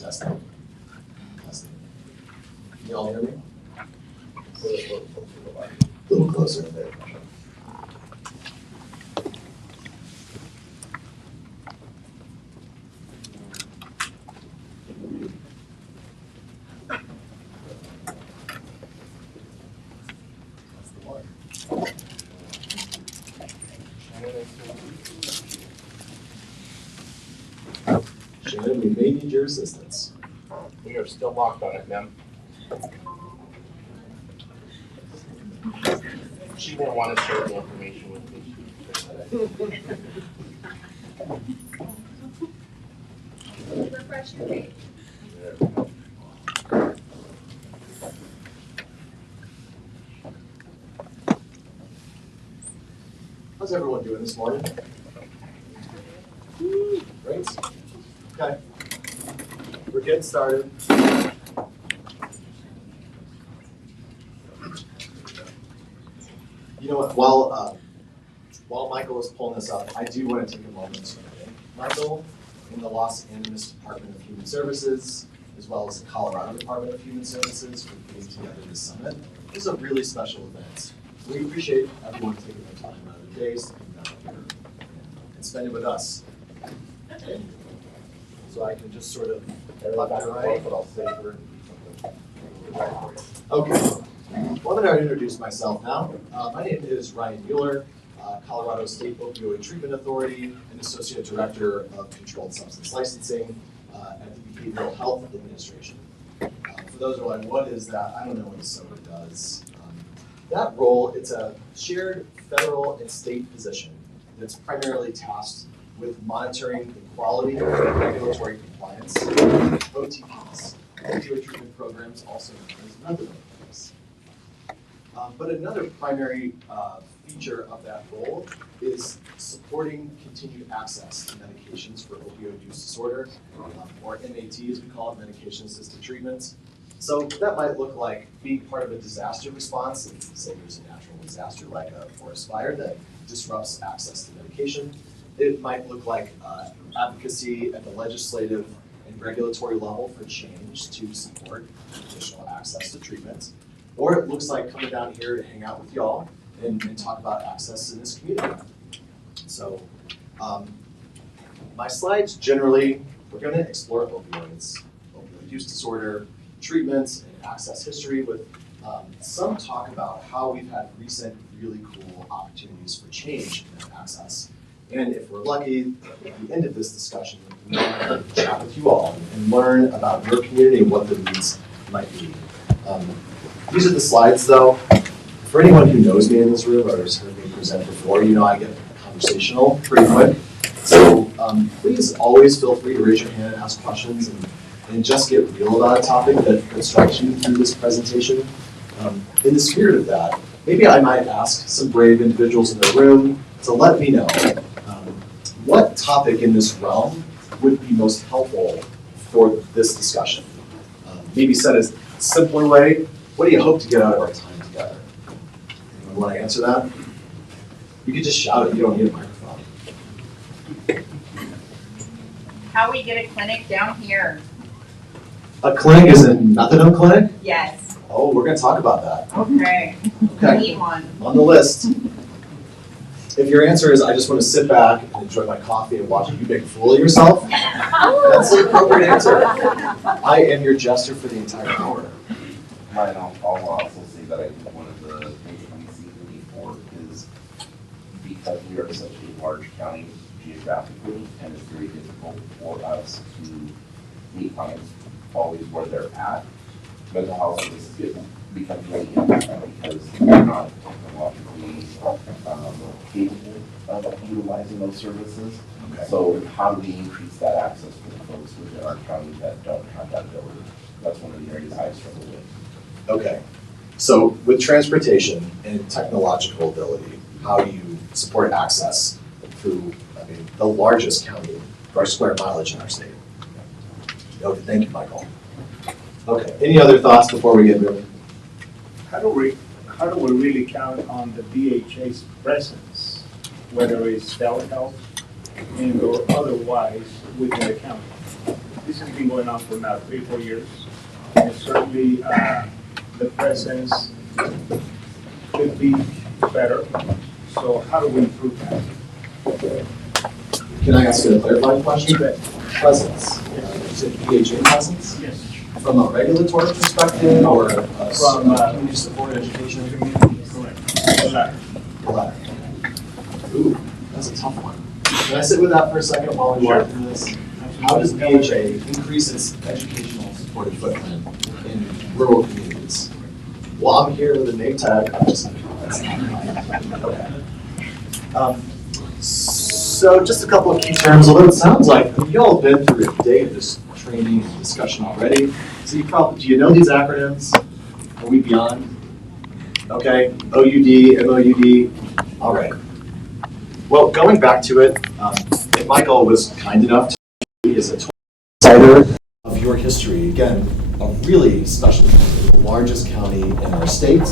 Testing. Testing. Can you all hear me? A little closer there. That's the one. Shannon, we may need your assistance. We are still locked on it, ma'am. She won't want to share the information with me. Refresh your page. How's everyone doing this morning? Great. Okay. We're getting started. You know what? While Michael is pulling this up, I do want to take a moment to thank Michael in the Los Angeles Department of Human Services, as well as the Colorado Department of Human Services for putting together this summit. This is a really special event. We appreciate everyone taking their time out of their days to come down here and spend it with us. Okay. So I can just sort of left and right. But I'll say we're Okay. Well, I'm going to introduce myself now. My name is Ryan Mueller, Colorado State Opioid Treatment Authority and Associate Director of Controlled Substance Licensing at the Behavioral Health Administration. For those who are like, what is that? I don't know what the SOTA does. That role, it's a shared federal and state position that's primarily tasked with monitoring the quality and regulatory compliance of OTPs, opioid treatment programs, also known as methadone programs. But another primary feature of that role is supporting continued access to medications for opioid use disorder, or MAT as we call it, medication-assisted treatments. So that might look like being part of a disaster response, if say there's a natural disaster like a forest fire that disrupts access to medication. It might look like advocacy at the legislative and regulatory level for change to support additional access to treatment. Or it looks like coming down here to hang out with y'all and talk about access in this community. So my slides generally, we're going to explore opioids, opioid use disorder, treatments, and access history with some talk about how we've had recent really cool opportunities for change in that access. And if we're lucky, at the end of this discussion, we can chat with you all and learn about your community and what the needs might be. These are the slides, though. For anyone who knows me in this room or has heard me present before, you know I get conversational pretty quick. So please always feel free to raise your hand and ask questions and just get real about a topic that strikes you through this presentation. In the spirit of that, maybe I might ask some brave individuals in the room to let me know what topic in this realm would be most helpful for this discussion. Maybe said a simpler way, what do you hope to get out of our time together? Anyone want to answer that? You could just shout it, you don't need a microphone. How we get a clinic down here? A clinic is a methadone clinic? Yes. Oh, we're going to talk about that. Okay. Okay. Need one. On the list. If your answer is, I just want to sit back and enjoy my coffee and watch you make a fool of yourself, that's the appropriate answer. I am your jester for the entire hour. Mine, I'll also say that I think one of the things we see the need for is because we are such a large county geographically, and it's very difficult for us to meet clients always where they're at. Mental health services becomes really impactful because they're not technologically capable of utilizing those services. Okay. So how do we increase that access for the folks within our county that don't have that ability? That's one of the areas I struggle with. Okay. So with transportation and technological ability, how do you support access through, the largest county for square mileage in our state? Okay, thank you, Michael. Okay, any other thoughts before we get moving? How do we really count on the DHA's presence, whether it's telehealth and or otherwise within the county? this has been going on for now 3-4 years. And certainly, the presence could be better. So how do we improve that? Can I ask you a clarifying question? You bet. Presence, is it DHA presence? Yes. From a regulatory perspective or From, community support, education? Correct. The latter. The latter. Ooh, that's a tough one. Can I sit with that for a second while we walk through this? How does DHA increase its educational supported footprint in rural communities? Well, I'm here with a name tag. I'm just kidding. That's not mine. Okay. So just a couple of key terms, although it sounds like you all have been through a day of this training and discussion already. So you probably, do you know these acronyms? Are we beyond? Okay, OUD, MOUD, all right. Well, going back to it, if Michael was kind enough to be as a insider of your history, again, a really special county, the largest county in our state,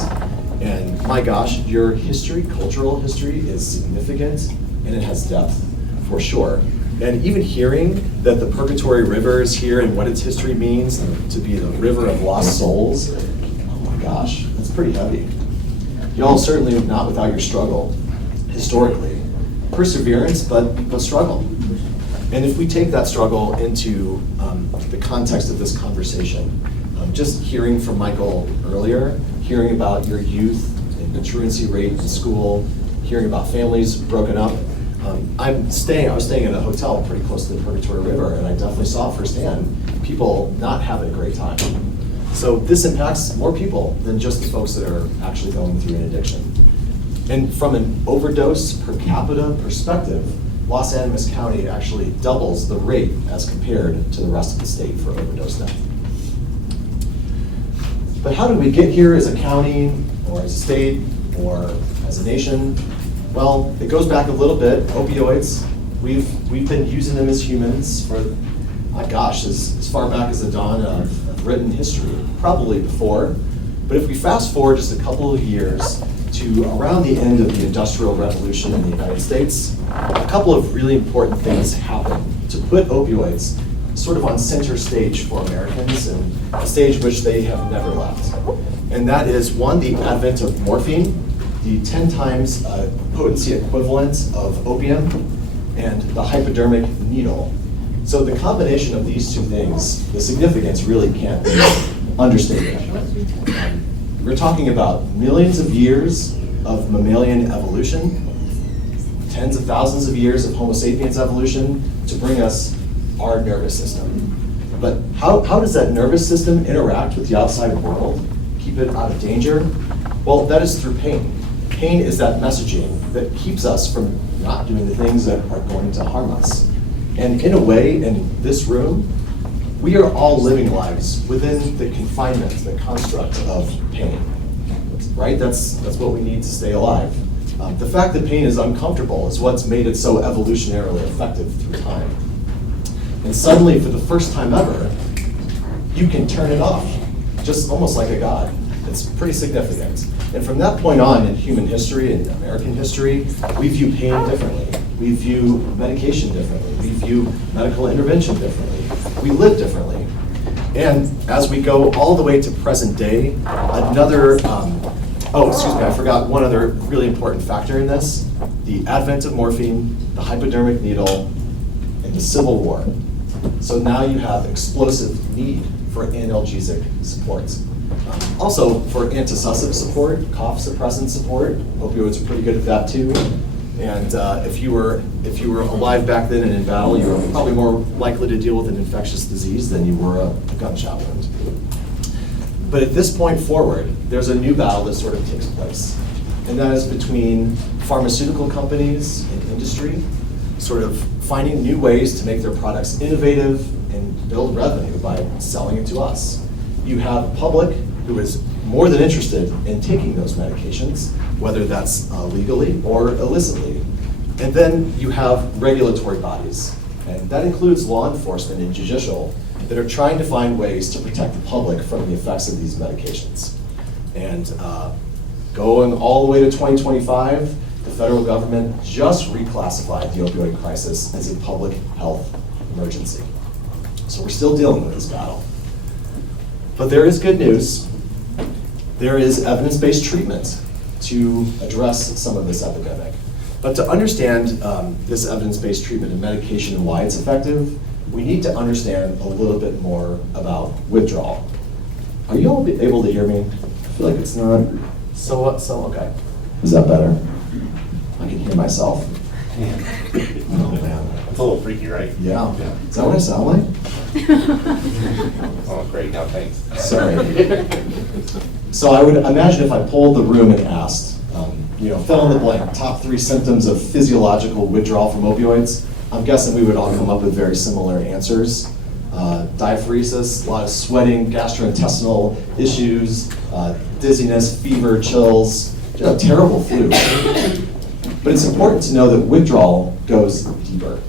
and my gosh, your history, cultural history is significant and it has depth, for sure. And even hearing that the Purgatory River is here and what its history means to be the river of lost souls, oh my gosh, that's pretty heavy. Y'all certainly not without your struggle, historically. Perseverance, but struggle. And if we take that struggle into the context of this conversation, just hearing from Michael earlier, hearing about your youth and the truancy rate in school, hearing about families broken up. I was staying at a hotel pretty close to the Purgatory River, and I definitely saw firsthand people not having a great time. So this impacts more people than just the folks that are actually going through an addiction. And from an overdose per capita perspective, Los Animas County actually doubles the rate as compared to the rest of the state for overdose death. But how did we get here as a county, or as a state, or as a nation? Well, it goes back a little bit. Opioids, we've been using them as humans for, my gosh, as far back as the dawn of written history, probably before. But if we fast forward just a couple of years to around the end of the Industrial Revolution in the United States, a couple of really important things happened to put opioids sort of on center stage for Americans, and a stage which they have never left. And that is, one, the advent of morphine, the 10 times potency equivalent of opium, and the hypodermic needle. So the combination of these two things, the significance really can't be understated. We're talking about millions of years of mammalian evolution, tens of thousands of years of Homo sapiens evolution to bring us our nervous system. But how does that nervous system interact with the outside world, keep it out of danger? Well, that is through pain. Pain is that messaging that keeps us from not doing the things that are going to harm us. And in a way, in this room, we are all living lives within the confinement, the construct of pain, right? That's what we need to stay alive. The fact that pain is uncomfortable is what's made it so evolutionarily effective through time. And suddenly, for the first time ever, you can turn it off, just almost like a god. It's pretty significant. And from that point on in human history and American history, we view pain differently. We view medication differently. We view medical intervention differently. We live differently. And as we go all the way to present day, another, I forgot one other really important factor in this, the advent of morphine, the hypodermic needle, and the Civil War. So now you have explosive need for analgesic support. Also for antitussive support, cough suppressant support. Opioids are pretty good at that too. And if you were alive back then and in battle, you were probably more likely to deal with an infectious disease than you were a gunshot wound. But at this point forward, there's a new battle that sort of takes place. And that is between pharmaceutical companies and industry, sort of finding new ways to make their products innovative and build revenue by selling it to us. You have a public who is more than interested in taking those medications, whether that's legally or illicitly. And then you have regulatory bodies, and that includes law enforcement and judicial, that are trying to find ways to protect the public from the effects of these medications. And going all the way to 2025, the federal government just reclassified the opioid crisis as a public health emergency. So we're still dealing with this battle. But there is good news. There is evidence-based treatment to address some of this epidemic. But to understand this evidence-based treatment and medication and why it's effective, we need to understand a little bit more about withdrawal. Are you all able to hear me? I feel like it's not so okay. Is that better? I can hear myself. Oh man. It's a little freaky, right? Yeah. Is that what I sound like? Oh, great, no, thanks. Sorry. So I would imagine if I polled the room and asked, fill in the blank, top 3 symptoms of physiological withdrawal from opioids, I'm guessing we would all come up with very similar answers. Diaphoresis, a lot of sweating, gastrointestinal issues, dizziness, fever, chills, terrible flu. But it's important to know that withdrawal goes deeper.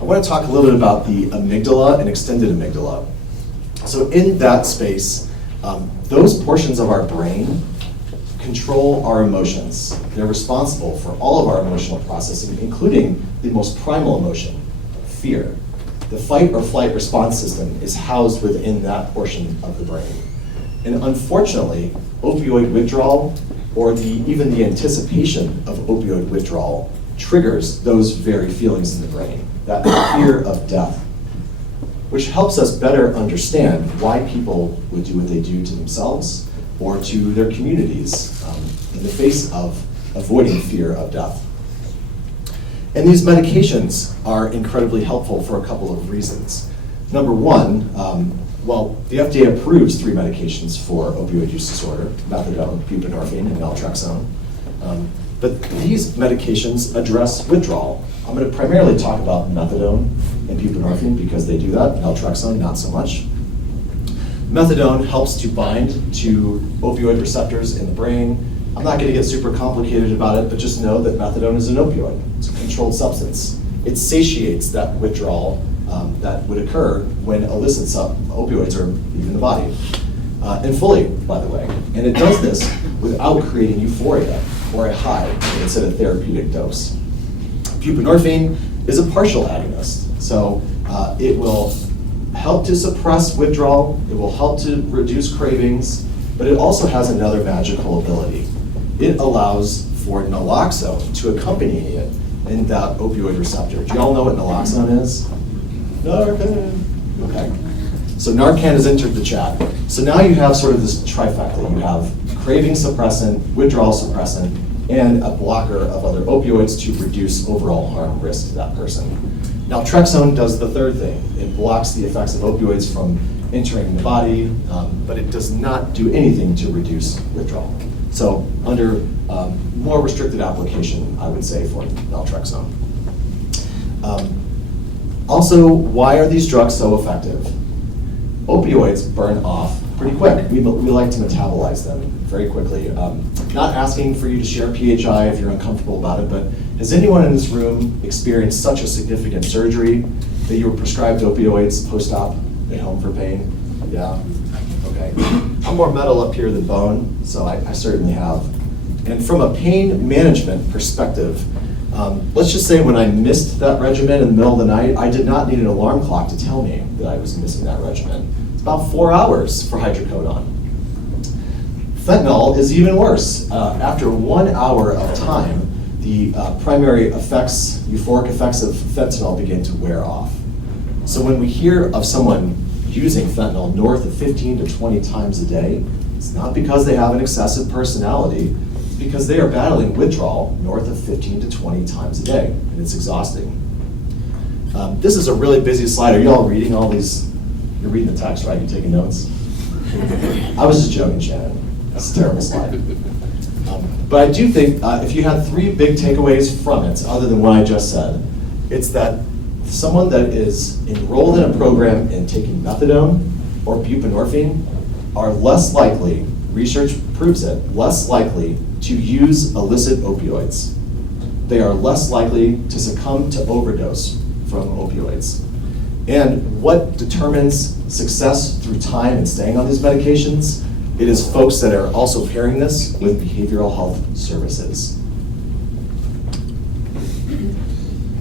I want to talk a little bit about the amygdala and extended amygdala. So in that space, those portions of our brain control our emotions. They're responsible for all of our emotional processing, including the most primal emotion, fear. The fight or flight response system is housed within that portion of the brain. And unfortunately, opioid withdrawal, or even the anticipation of opioid withdrawal, triggers those very feelings in the brain, that fear of death, which helps us better understand why people would do what they do to themselves or to their communities in the face of avoiding fear of death. And these medications are incredibly helpful for a couple of reasons. Number one, the FDA approves 3 medications for opioid use disorder: methadone, buprenorphine, and naltrexone. But these medications address withdrawal. I'm going to primarily talk about methadone and buprenorphine because they do that. Naltrexone, not so much. Methadone helps to bind to opioid receptors in the brain. I'm not going to get super complicated about it, but just know that methadone is an opioid. It's a controlled substance. It satiates that withdrawal that would occur when illicit opioids are leaving the body. And fully, by the way. And it does this without creating euphoria or a high. It's at a therapeutic dose. Buprenorphine is a partial agonist. So it will help to suppress withdrawal. It will help to reduce cravings, but it also has another magical ability. It allows for naloxone to accompany it in that opioid receptor. Do y'all know what naloxone is? Narcan. Okay. So Narcan has entered the chat. So now you have sort of this trifecta. You have craving suppressant, withdrawal suppressant, and a blocker of other opioids to reduce overall harm risk to that person. Naltrexone does the third thing. It blocks the effects of opioids from entering the body, but it does not do anything to reduce withdrawal. So under more restricted application, I would say, for naltrexone. Also, why are these drugs so effective? Opioids burn off pretty quick. We like to metabolize them very quickly. Not asking for you to share PHI if you're uncomfortable about it, but has anyone in this room experienced such a significant surgery that you were prescribed opioids post-op at home for pain? Yeah? Okay. I'm more metal up here than bone, so I certainly have. And from a pain management perspective, let's just say when I missed that regimen in the middle of the night, I did not need an alarm clock to tell me that I was missing that regimen. It's about 4 hours for hydrocodone. Fentanyl is even worse. After 1 hour of time, the primary effects, euphoric effects of fentanyl begin to wear off. So when we hear of someone using fentanyl north of 15 to 20 times a day, it's not because they have an excessive personality, it's because they are battling withdrawal north of 15 to 20 times a day, and it's exhausting. This is a really busy slide. Are you all reading all these? You're reading the text, right? You're taking notes? I was just joking, Shannon. That's a terrible slide. But I do think if you had 3 big takeaways from it, other than what I just said, it's that someone that is enrolled in a program in taking methadone or buprenorphine are less likely, research proves it, less likely to use illicit opioids. They are less likely to succumb to overdose from opioids. And what determines success through time and staying on these medications? It is folks that are also pairing this with behavioral health services.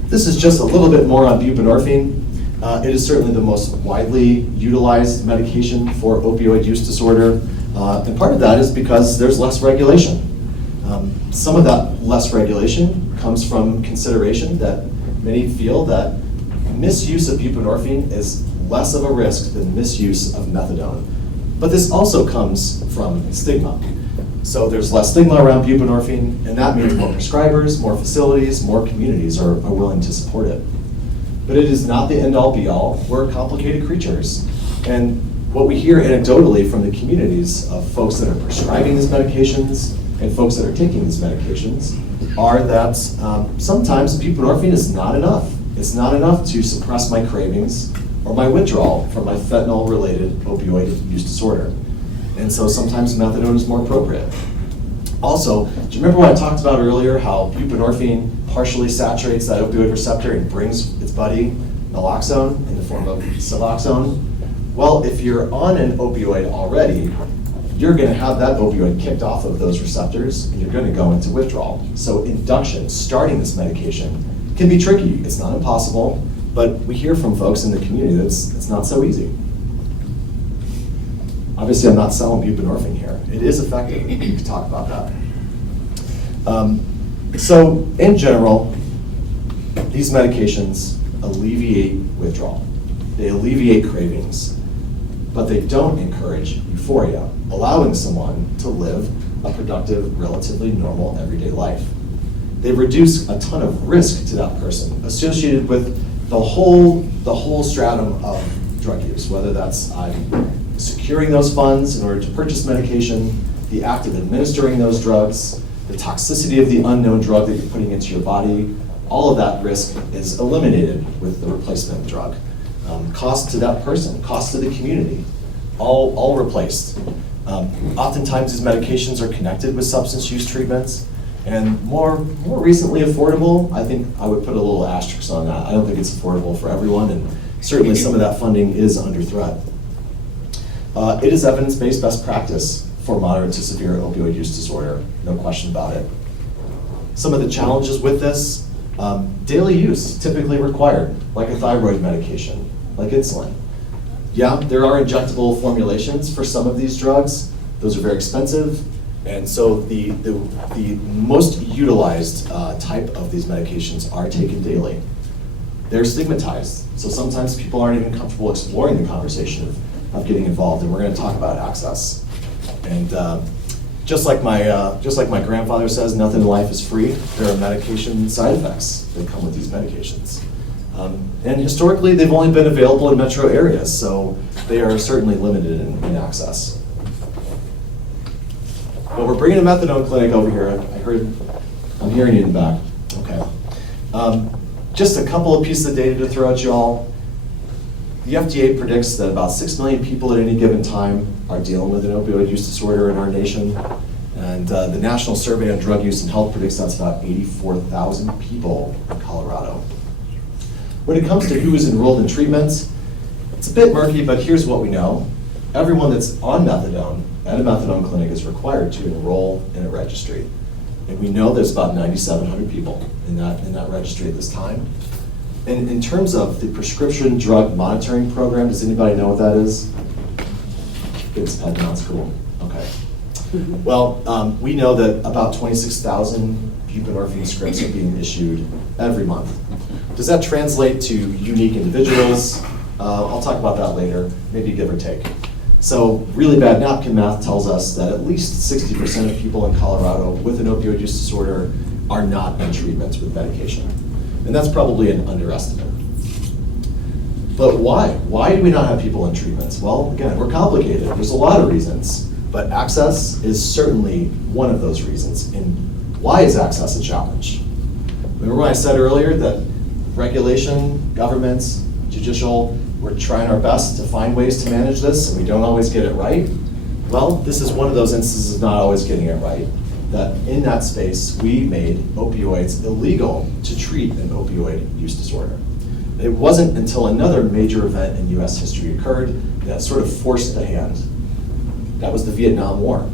This is just a little bit more on buprenorphine. It is certainly the most widely utilized medication for opioid use disorder. And part of that is because there's less regulation. Some of that less regulation comes from consideration that many feel that misuse of buprenorphine is less of a risk than misuse of methadone. But this also comes from stigma. So there's less stigma around buprenorphine, and that means more prescribers, more facilities, more communities are willing to support it. But it is not the end-all be-all. We're complicated creatures. And what we hear anecdotally from the communities of folks that are prescribing these medications and folks that are taking these medications are that sometimes buprenorphine is not enough. It's not enough to suppress my cravings or my withdrawal from my fentanyl-related opioid use disorder. And so sometimes methadone is more appropriate. Also, do you remember what I talked about earlier, how buprenorphine partially saturates that opioid receptor and brings its buddy naloxone in the form of Suboxone? Well, if you're on an opioid already, you're going to have that opioid kicked off of those receptors and you're going to go into withdrawal. So induction, starting this medication, can be tricky. It's not impossible, but we hear from folks in the community that it's not so easy. Obviously, I'm not selling buprenorphine here. It is effective. We can talk about that. So in general, these medications alleviate withdrawal. They alleviate cravings, but they don't encourage euphoria, allowing someone to live a productive, relatively normal everyday life. They reduce a ton of risk to that person associated with the whole stratum of drug use, whether that's securing those funds in order to purchase medication, the act of administering those drugs, the toxicity of the unknown drug that you're putting into your body. All of that risk is eliminated with the replacement drug. Cost to that person, cost to the community, all replaced. Oftentimes these medications are connected with substance use treatments, and more recently affordable. I think I would put a little asterisk on that. I don't think it's affordable for everyone, and certainly some of that funding is under threat. It is evidence-based best practice for moderate to severe opioid use disorder, no question about it. Some of the challenges with this, daily use typically required, like a thyroid medication, like insulin. Yeah, there are injectable formulations for some of these drugs. Those are very expensive, and so the most utilized type of these medications are taken daily. They're stigmatized, so sometimes people aren't even comfortable exploring the conversation of getting involved, and we're going to talk about access. And just like my grandfather says, nothing in life is free. There are medication side effects that come with these medications. And historically, they've only been available in metro areas, so they are certainly limited in access. But we're bringing a methadone clinic over here. I'm hearing you in the back. Okay. Just a couple of pieces of data to throw at you all. The FDA predicts that about 6 million people at any given time are dealing with an opioid use disorder in our nation. And the National Survey on Drug Use and Health predicts that's about 84,000 people in Colorado. When it comes to who is enrolled in treatments, it's a bit murky, but here's what we know. Everyone that's on methadone at a methadone clinic is required to enroll in a registry. And we know there's about 9,700 people in that registry at this time. And in terms of the prescription drug monitoring program, does anybody know what that is? It's head nods, cool. Okay. Well, we know that about 26,000 buprenorphine scripts are being issued every month. Does that translate to unique individuals? I'll talk about that later, maybe give or take. So really bad napkin math tells us that at least 60% of people in Colorado with an opioid use disorder are not in treatment with medication. And that's probably an underestimate. But why? Why do we not have people in treatments? Well, again, we're complicated. There's a lot of reasons, but access is certainly one of those reasons. And why is access a challenge? Remember when I said earlier that regulation, governments, judicial, we're trying our best to find ways to manage this, and we don't always get it right? Well, this is one of those instances of not always getting it right. That in that space, we made opioids illegal to treat an opioid use disorder. It wasn't until another major event in US history occurred that sort of forced the hand. That was the Vietnam War.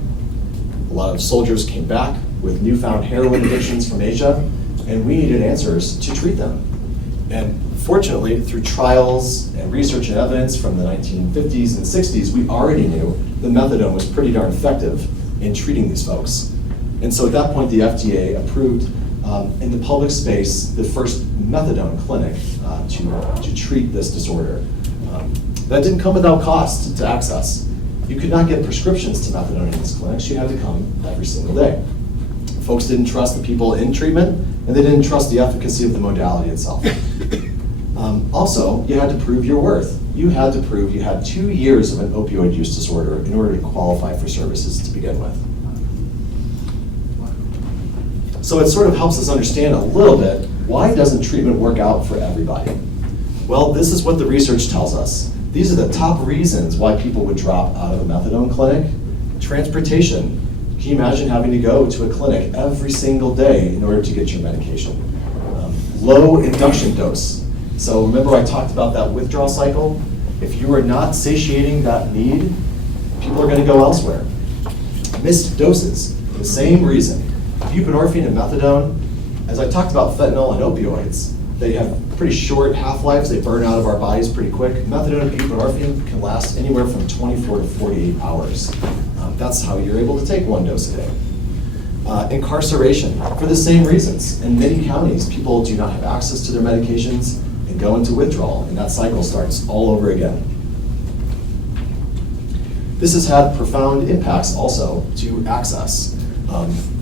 A lot of soldiers came back with newfound heroin addictions from Asia, and we needed answers to treat them. And Fortunately, through trials and research and evidence from the 1950s and 60s, we already knew that methadone was pretty darn effective in treating these folks. And so at that point, the FDA approved in the public space the first methadone clinic to treat this disorder. That didn't come without cost to access. You could not get prescriptions to methadone in these clinics. You had to come every single day. Folks didn't trust the people in treatment, and they didn't trust the efficacy of the modality itself. Also, you had to prove your worth. You had to prove you had 2 years of an opioid use disorder in order to qualify for services to begin with. So it sort of helps us understand a little bit, why doesn't treatment work out for everybody? Well, this is what the research tells us. These are the top reasons why people would drop out of a methadone clinic. Transportation. Can you imagine having to go to a clinic every single day in order to get your medication? Low induction dose. So remember I talked about that withdrawal cycle? If you are not satiating that need, people are going to go elsewhere. Missed doses, the same reason. Buprenorphine and methadone, as I talked about fentanyl and opioids, they have pretty short half-lives, they burn out of our bodies pretty quick. Methadone and buprenorphine can last anywhere from 24 to 48 hours. That's how you're able to take 1 dose a day. Incarceration, for the same reasons. In many counties, people do not have access to their medications and go into withdrawal, and that cycle starts all over again. This has had profound impacts also to access.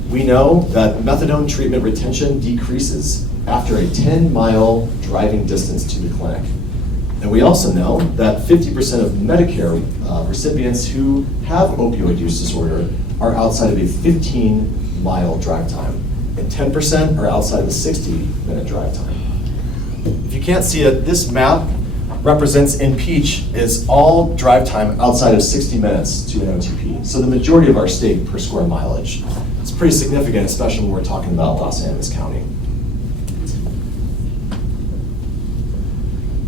We know that methadone treatment retention decreases after a 10-mile driving distance to the clinic. And we also know that 50% of Medicare recipients who have opioid use disorder are outside of a 15-mile drive time, and 10% are outside of a 60-minute drive time. If you can't see it, this map represents in peach is all drive time outside of 60 minutes to an OTP. So the majority of our state per square mileage. It's pretty significant, especially when we're talking about Los Angeles County.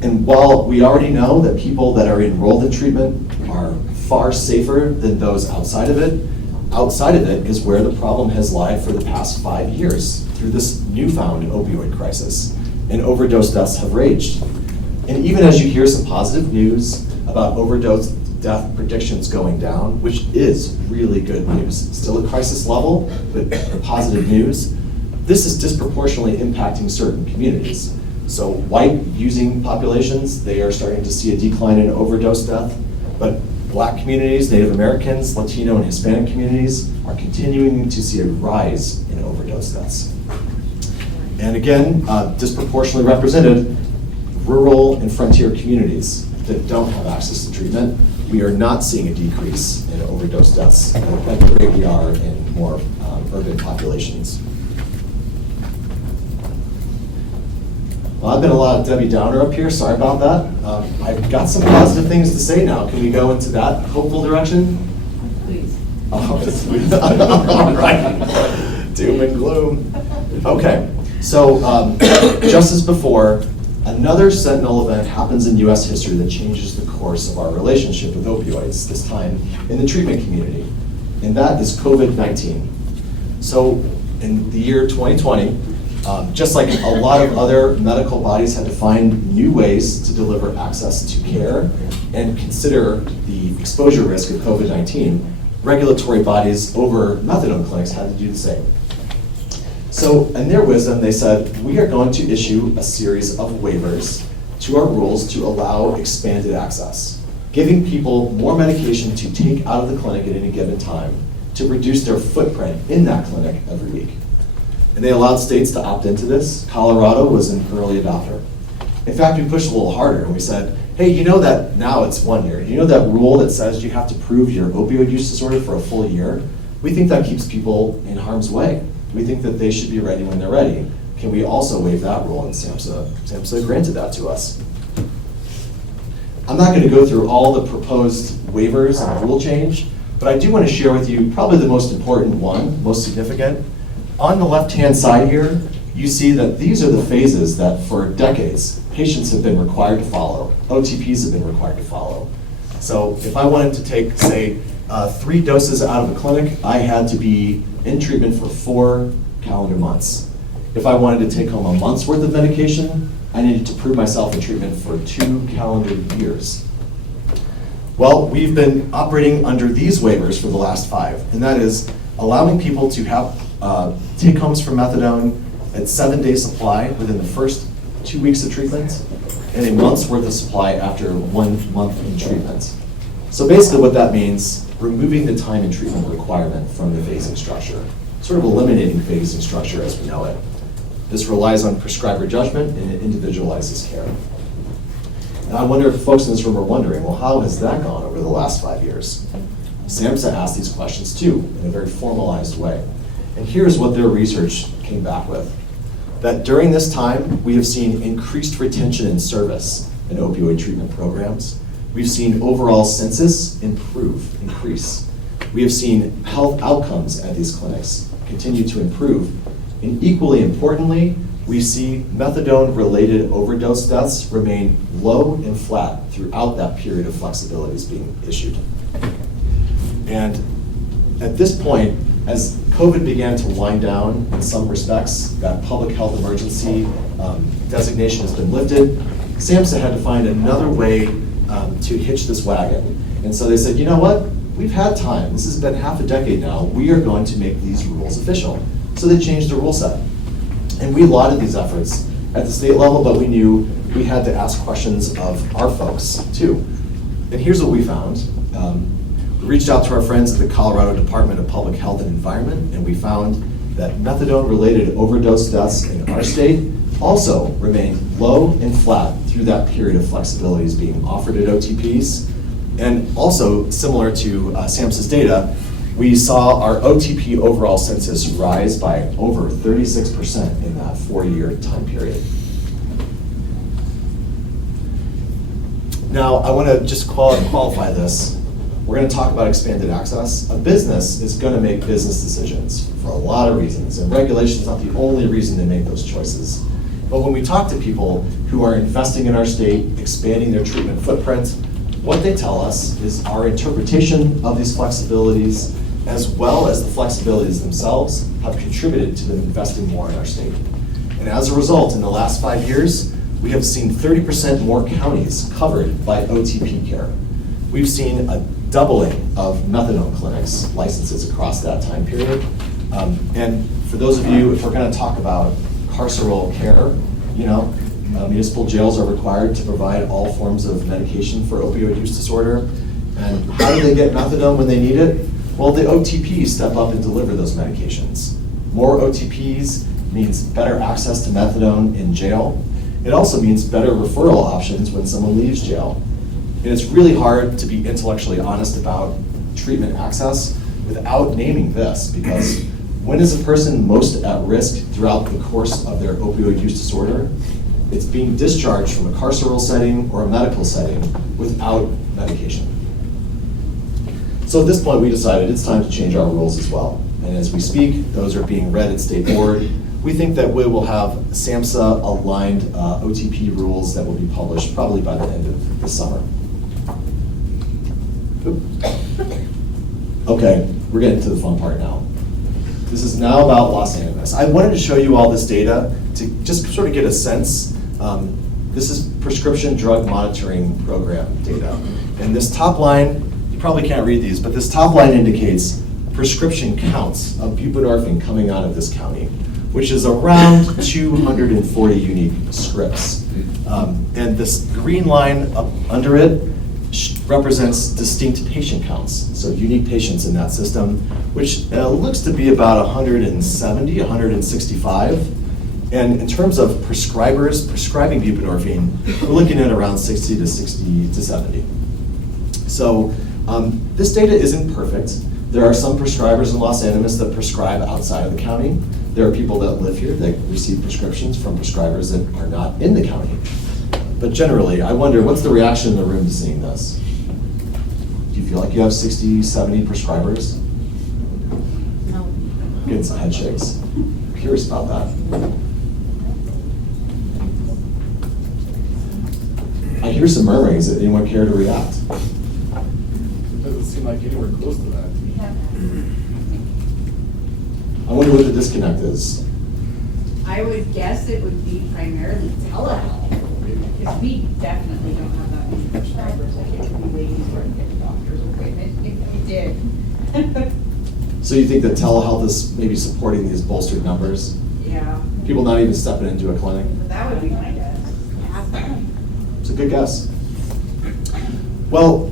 And while we already know that people that are enrolled in treatment are far safer than those outside of it is where the problem has lied for the past 5 years through this newfound opioid crisis. And overdose deaths have raged. And even as you hear some positive news about overdose death predictions going down, which is really good news, still at crisis level, but positive news, this is disproportionately impacting certain communities. So white using populations, they are starting to see a decline in overdose death, but Black communities, Native Americans, Latino and Hispanic communities are continuing to see a rise in overdose deaths. And again, disproportionately represented, rural and frontier communities that don't have access to treatment. We are not seeing a decrease in overdose deaths at the rate we are in more urban populations. Well, I've been a lot of Debbie Downer up here, sorry about that. I've got some positive things to say now. Can we go into that hopeful direction? Please. All right. Doom and gloom. Okay, so just as before, another sentinel event happens in US history that changes the course of our relationship with opioids, this time in the treatment community, and that is COVID-19. So in the year 2020, just like a lot of other medical bodies had to find new ways to deliver access to care and consider the exposure risk of COVID-19, regulatory bodies over methadone clinics had to do the same. So in their wisdom, they said, we are going to issue a series of waivers to our rules to allow expanded access, giving people more medication to take out of the clinic at any given time to reduce their footprint in that clinic every week. And they allowed states to opt into this. Colorado was an early adopter. In fact, we pushed a little harder and we said, hey, you know that now it's 1 year. You know that rule that says you have to prove your opioid use disorder for a full year? We think that keeps people in harm's way. We think that they should be ready when they're ready. Can we also waive that rule? And SAMHSA granted that to us. I'm not going to go through all the proposed waivers and rule change, but I do want to share with you probably the most important one, most significant. On the left-hand side here, you see that these are the phases that for decades patients have been required to follow, OTPs have been required to follow. So if I wanted to take, say, 3 doses out of the clinic, I had to be in treatment for 4 calendar months. If I wanted to take home a month's worth of medication, I needed to prove myself in treatment for 2 calendar years. Well, we've been operating under these waivers for the last 5, and that is allowing people to have take-homes from methadone at 7-day supply within the first 2 weeks of treatment, and a month's worth of supply after 1 month in treatment. So basically what that means, removing the time in treatment requirement from the phasing structure, sort of eliminating phasing structure as we know it. This relies on prescriber judgment and it individualizes care. And I wonder if folks in this room are wondering, well, how has that gone over the last 5 years? SAMHSA asked these questions too, in a very formalized way. And here's what their research came back with. That during this time, we have seen increased retention and service in opioid treatment programs. We've seen overall census increase. We have seen health outcomes at these clinics continue to improve. And equally importantly, we see methadone-related overdose deaths remain low and flat throughout that period of flexibilities being issued. And at this point, as COVID began to wind down in some respects, that public health emergency designation has been lifted, SAMHSA had to find another way to hitch this wagon. And so they said, you know what? We've had time. This has been half a decade now. We are going to make these rules official. So they changed the rule set. And we lauded these efforts at the state level, but we knew we had to ask questions of our folks too. And here's what we found. We reached out to our friends at the Colorado Department of Public Health and Environment, and we found that methadone-related overdose deaths in our state also remained low and flat through that period of flexibilities being offered at OTPs. And also, similar to SAMHSA's data, we saw our OTP overall census rise by over 36% in that 4-year time period. Now, I want to just qualify this. We're going to talk about expanded access. A business is going to make business decisions for a lot of reasons, and regulation is not the only reason they make those choices. But when we talk to people who are investing in our state, expanding their treatment footprint, what they tell us is our interpretation of these flexibilities, as well as the flexibilities themselves, have contributed to them investing more in our state. And as a result, in the last 5 years, we have seen 30% more counties covered by OTP care. We've seen a doubling of methadone clinics licenses across that time period. And for those of you, if we're going to talk about carceral care, municipal jails are required to provide all forms of medication for opioid use disorder. And how do they get methadone when they need it? Well, the OTPs step up and deliver those medications. More OTPs means better access to methadone in jail. It also means better referral options when someone leaves jail. And it's really hard to be intellectually honest about treatment access without naming this, because when is a person most at risk throughout the course of their opioid use disorder? It's being discharged from a carceral setting or a medical setting without medication. So at this point, we decided it's time to change our rules as well. And as we speak, those are being read at state board. We think that we will have SAMHSA-aligned OTP rules that will be published probably by the end of the summer. Okay, we're getting to the fun part now. This is now about Los Angeles. I wanted to show you all this data to just sort of get a sense. This is prescription drug monitoring program data. And this top line, you probably can't read these, but this top line indicates prescription counts of buprenorphine coming out of this county, which is around 240 unique scripts. And this green line up under it represents distinct patient counts, so unique patients in that system, which looks to be about 170, 165. And in terms of prescribers prescribing buprenorphine, we're looking at around 60 to 70. So this data isn't perfect. There are some prescribers in Los Angeles that prescribe outside of the county. There are people that live here that receive prescriptions from prescribers that are not in the county. But generally, I wonder, what's the reaction in the room to seeing this? Do you feel like you have 60, 70 prescribers? No. Getting some head shakes. I'm curious about that. I hear some murmurings. Does anyone care to react? It doesn't seem like anywhere close to that. I wonder what the disconnect is. I would guess it would be primarily telehealth, because we definitely don't have that many prescribers. Like, it would be way easier to get a doctor's appointment if we did. So you think that telehealth is maybe supporting these bolstered numbers? Yeah, People not even stepping into a clinic? but that would be my guess. It's a good guess. Well,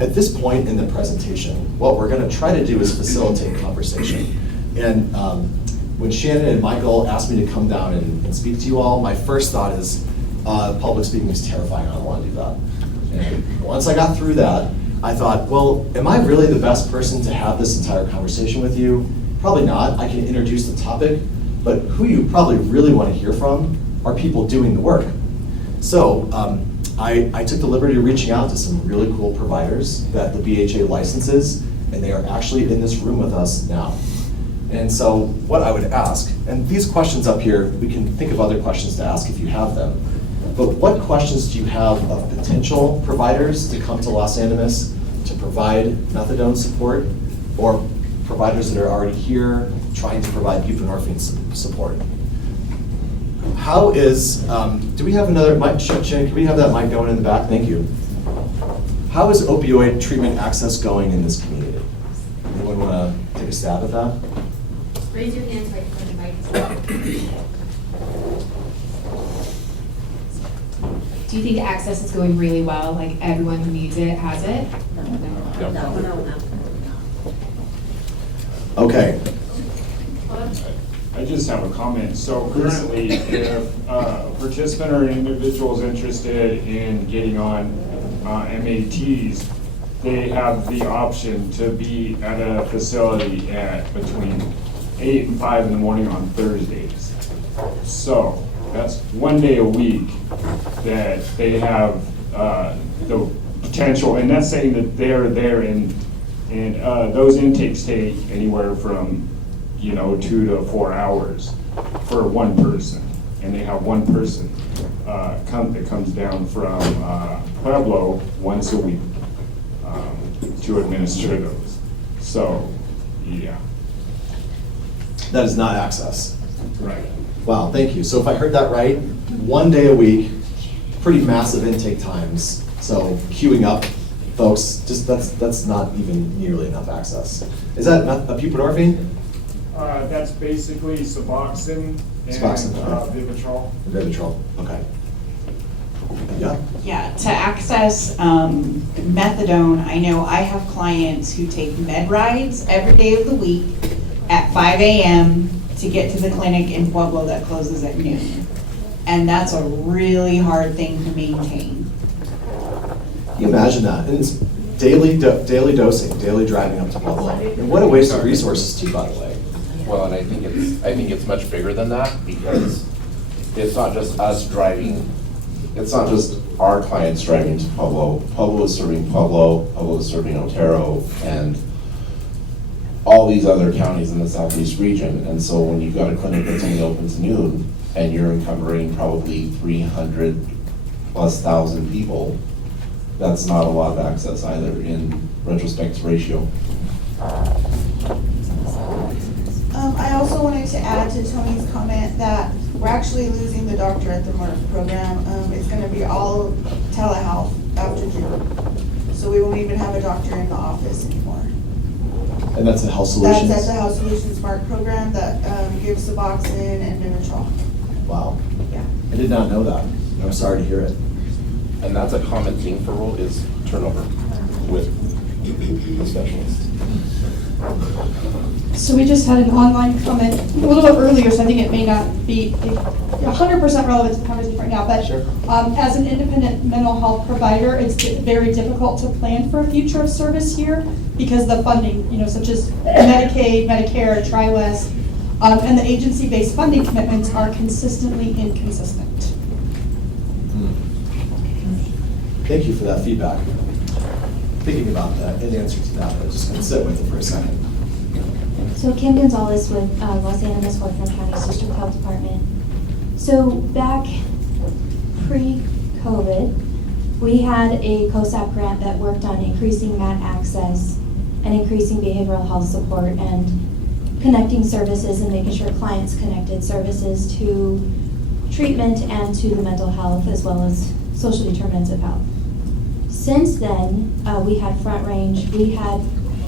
at this point in the presentation, what we're going to try to do is facilitate conversation. And when Shannon and Michael asked me to come down and speak to you all, my first thought is public speaking is terrifying. I don't want to do that. And once I got through that, I thought, well, am I really the best person to have this entire conversation with you? Probably not. I can introduce the topic, but who you probably really want to hear from are people doing the work. So I took the liberty of reaching out to some really cool providers that the BHA licenses, and they are actually in this room with us now. And so what I would ask, and these questions up here, we can think of other questions to ask if you have them, but what questions do you have of potential providers to come to Los Animas to provide methadone support, or providers that are already here trying to provide buprenorphine support? How is, do we have another mic? Shannon, can we have that mic going in the back? Thank you. How is opioid treatment access going in this community? Anyone want to take a stab at that? Raise your hands right for the mic. Do you think access is going really well? Like everyone who needs it has it? No. Okay. I just have a comment. So currently, if a participant or an individual is interested in getting on MATs, they have the option to be at a facility at between 8 and 5 in the morning on Thursdays. So that's 1 day a week that they have the potential, and that's saying that they're there, and those intakes take anywhere from 2 to 4 hours for one person, and they have one person that comes down from Pueblo once a week to administer those. So, yeah. That is not access. Right. Wow, thank you. So if I heard that right, 1 day a week, pretty massive intake times. So queuing up, folks, just that's not even nearly enough access. Is that a buprenorphine? That's basically Suboxone and Suboxone, okay. Vivitrol. Vivitrol, okay. Yeah. Yeah, to access methadone, I know I have clients who take med rides every day of the week at 5 a.m. to get to the clinic in Pueblo that closes at noon. And that's a really hard thing to maintain. Can you imagine that? And it's daily dosing, daily driving up to Pueblo. And what a waste of resources too, by the way. Well, and I think it's much bigger than that, because it's not just us driving, it's not just our clients driving to Pueblo. Pueblo is serving Pueblo, Pueblo is serving Otero, and all these other counties in the southeast region. And so when you've got a clinic that's only open to noon, and you're encumbering probably 300,000+ people, that's not a lot of access either in retrospect to ratio. I also wanted to add to Tony's comment that we're actually losing the doctor at the Mueller program. It's going to be all telehealth after June. So we won't even have a doctor in the office anymore. And that's a Health Solutions? That's the Health Solutions Smart program that gives Suboxone and Vivitrol. Wow. Yeah. I did not know that. I'm sorry to hear it. And that's a common thing for rural is turnover with the specialist. So we just had an online comment a little bit earlier, so I think it may not be 100% relevant to the conversation right now, but Sure. As an independent mental health provider, it's very difficult to plan for a future of service here because the funding, such as Medicaid, Medicare, TriWest, and the agency-based funding commitments are consistently inconsistent. Thank you for that feedback. Thinking about that in answer to that, but just gonna sit with it for a second. So Kim Gonzalez with Los Animas Washington County's District Health Department. So back pre-COVID, we had a COSAP grant that worked on increasing MAT access and increasing behavioral health support. And connecting services and making sure clients connected services to treatment and to the mental health as well as social determinants of health. Since then, we had Front Range, we had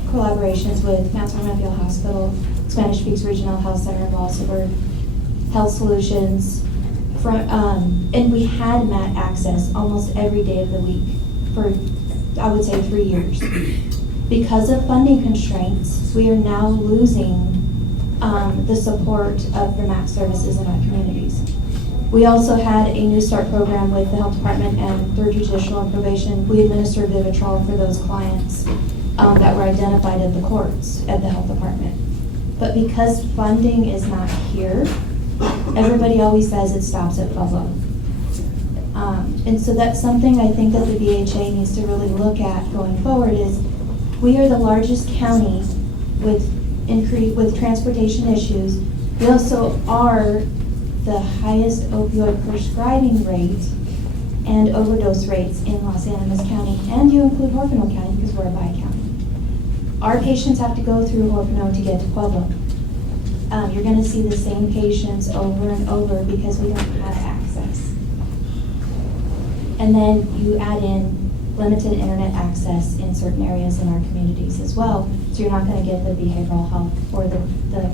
collaborations with Mount San Rafael Hospital, Spanish Peaks Regional Health Center in Walsenburg, Health Solutions, and we had MAT access almost every day of the week for, I would say, 3 years. Because of funding constraints, we are now losing the support of the MAT services in our communities. We also had a New Start program with the Health Department and Third Judicial and Probation. We administered Vivitrol for those clients that were identified at the courts at the Health Department. But because funding is not here, everybody always says it stops at Pueblo. And so that's something I think that the BHA needs to really look at going forward is we are the largest county with transportation issues. We also are the highest opioid prescribing rate and overdose rates in Los Animas County, and you include Huerfano County because we're a bi-county. Our patients have to go through Huerfano to get to Pueblo. You're going to see the same patients over and over because we don't have access. And then you add in limited internet access in certain areas in our communities as well, so you're not going to get the behavioral health or the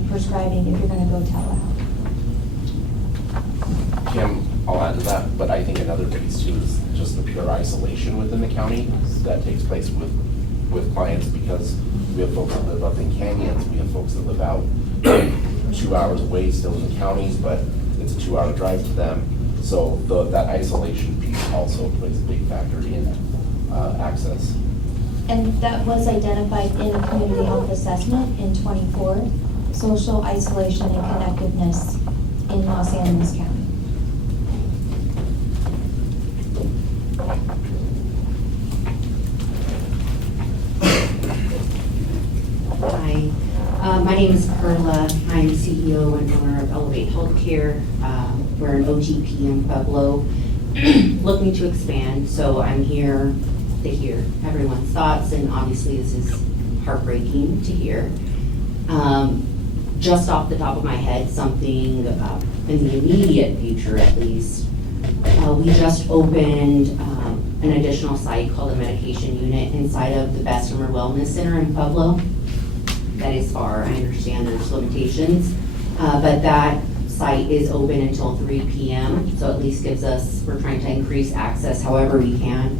prescribing if you're going to go telehealth. Kim, I'll add to that, but I think another piece too is just the pure isolation within the county that takes place with clients, because we have folks that live up in canyons, we have folks that live out 2 hours away still in the counties, but it's a 2-hour drive to them. So that isolation piece also plays a big factor in access. And that was identified in a community health assessment in 24, social isolation and connectiveness in Los Animas County. Hi, my name is Perla. I'm CEO and owner of Elevate Healthcare. We're an OGP in Pueblo, looking to expand. So I'm here to hear everyone's thoughts, and obviously this is heartbreaking to hear. Just off the top of my head, something in the immediate future at least, we just opened an additional site called a medication unit inside of the Bessemer Wellness Center in Pueblo. That is far, I understand there's limitations, but that site is open until 3 p.m. So at least gives us, we're trying to increase access however we can.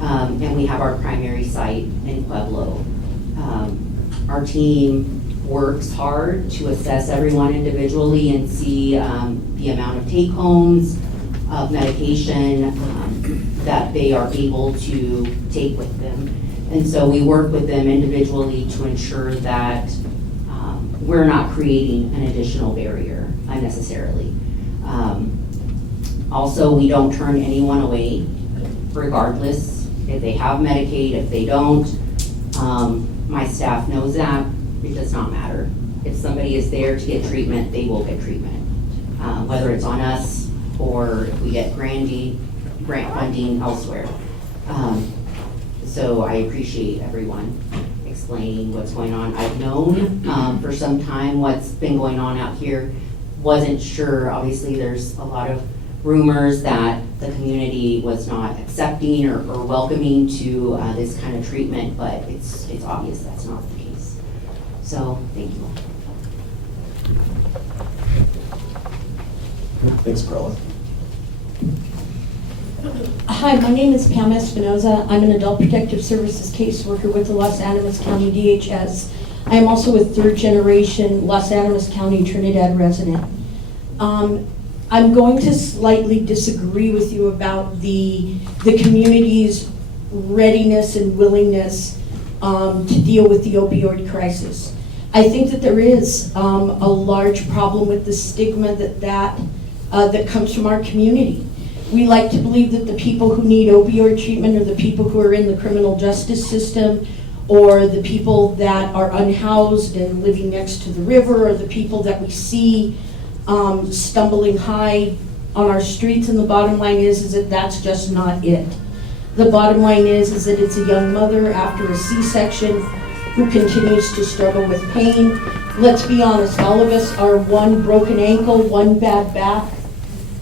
And we have our primary site in Pueblo. Our team works hard to assess everyone individually and see the amount of take-homes of medication that they are able to take with them. And so we work with them individually to ensure that we're not creating an additional barrier unnecessarily. Also, we don't turn anyone away, regardless if they have Medicaid, if they don't. My staff knows that. It does not matter. If somebody is there to get treatment, they will get treatment. Whether it's on us or if we get grant funding elsewhere. So I appreciate everyone explaining what's going on. I've known for some time what's been going on out here. Wasn't sure, obviously there's a lot of rumors that the community was not accepting or welcoming to this kind of treatment, but it's obvious that's not the case. So, thank you. Thanks, Perla. Hi, my name is Pam Espinoza. I'm an Adult Protective Services caseworker with the Los Animas County DHS. I am also a third generation Los Animas County Trinidad resident. I'm going to slightly disagree with you about the community's readiness and willingness to deal with the opioid crisis. I think that there is a large problem with the stigma that comes from our community. We like to believe that the people who need opioid treatment are the people who are in the criminal justice system, or the people that are unhoused and living next to the river, or the people that we see stumbling high on our streets. And the bottom line is that that's just not it. The bottom line is that it's a young mother after a C-section who continues to struggle with pain, let's be honest, all of us are one broken ankle, one bad back,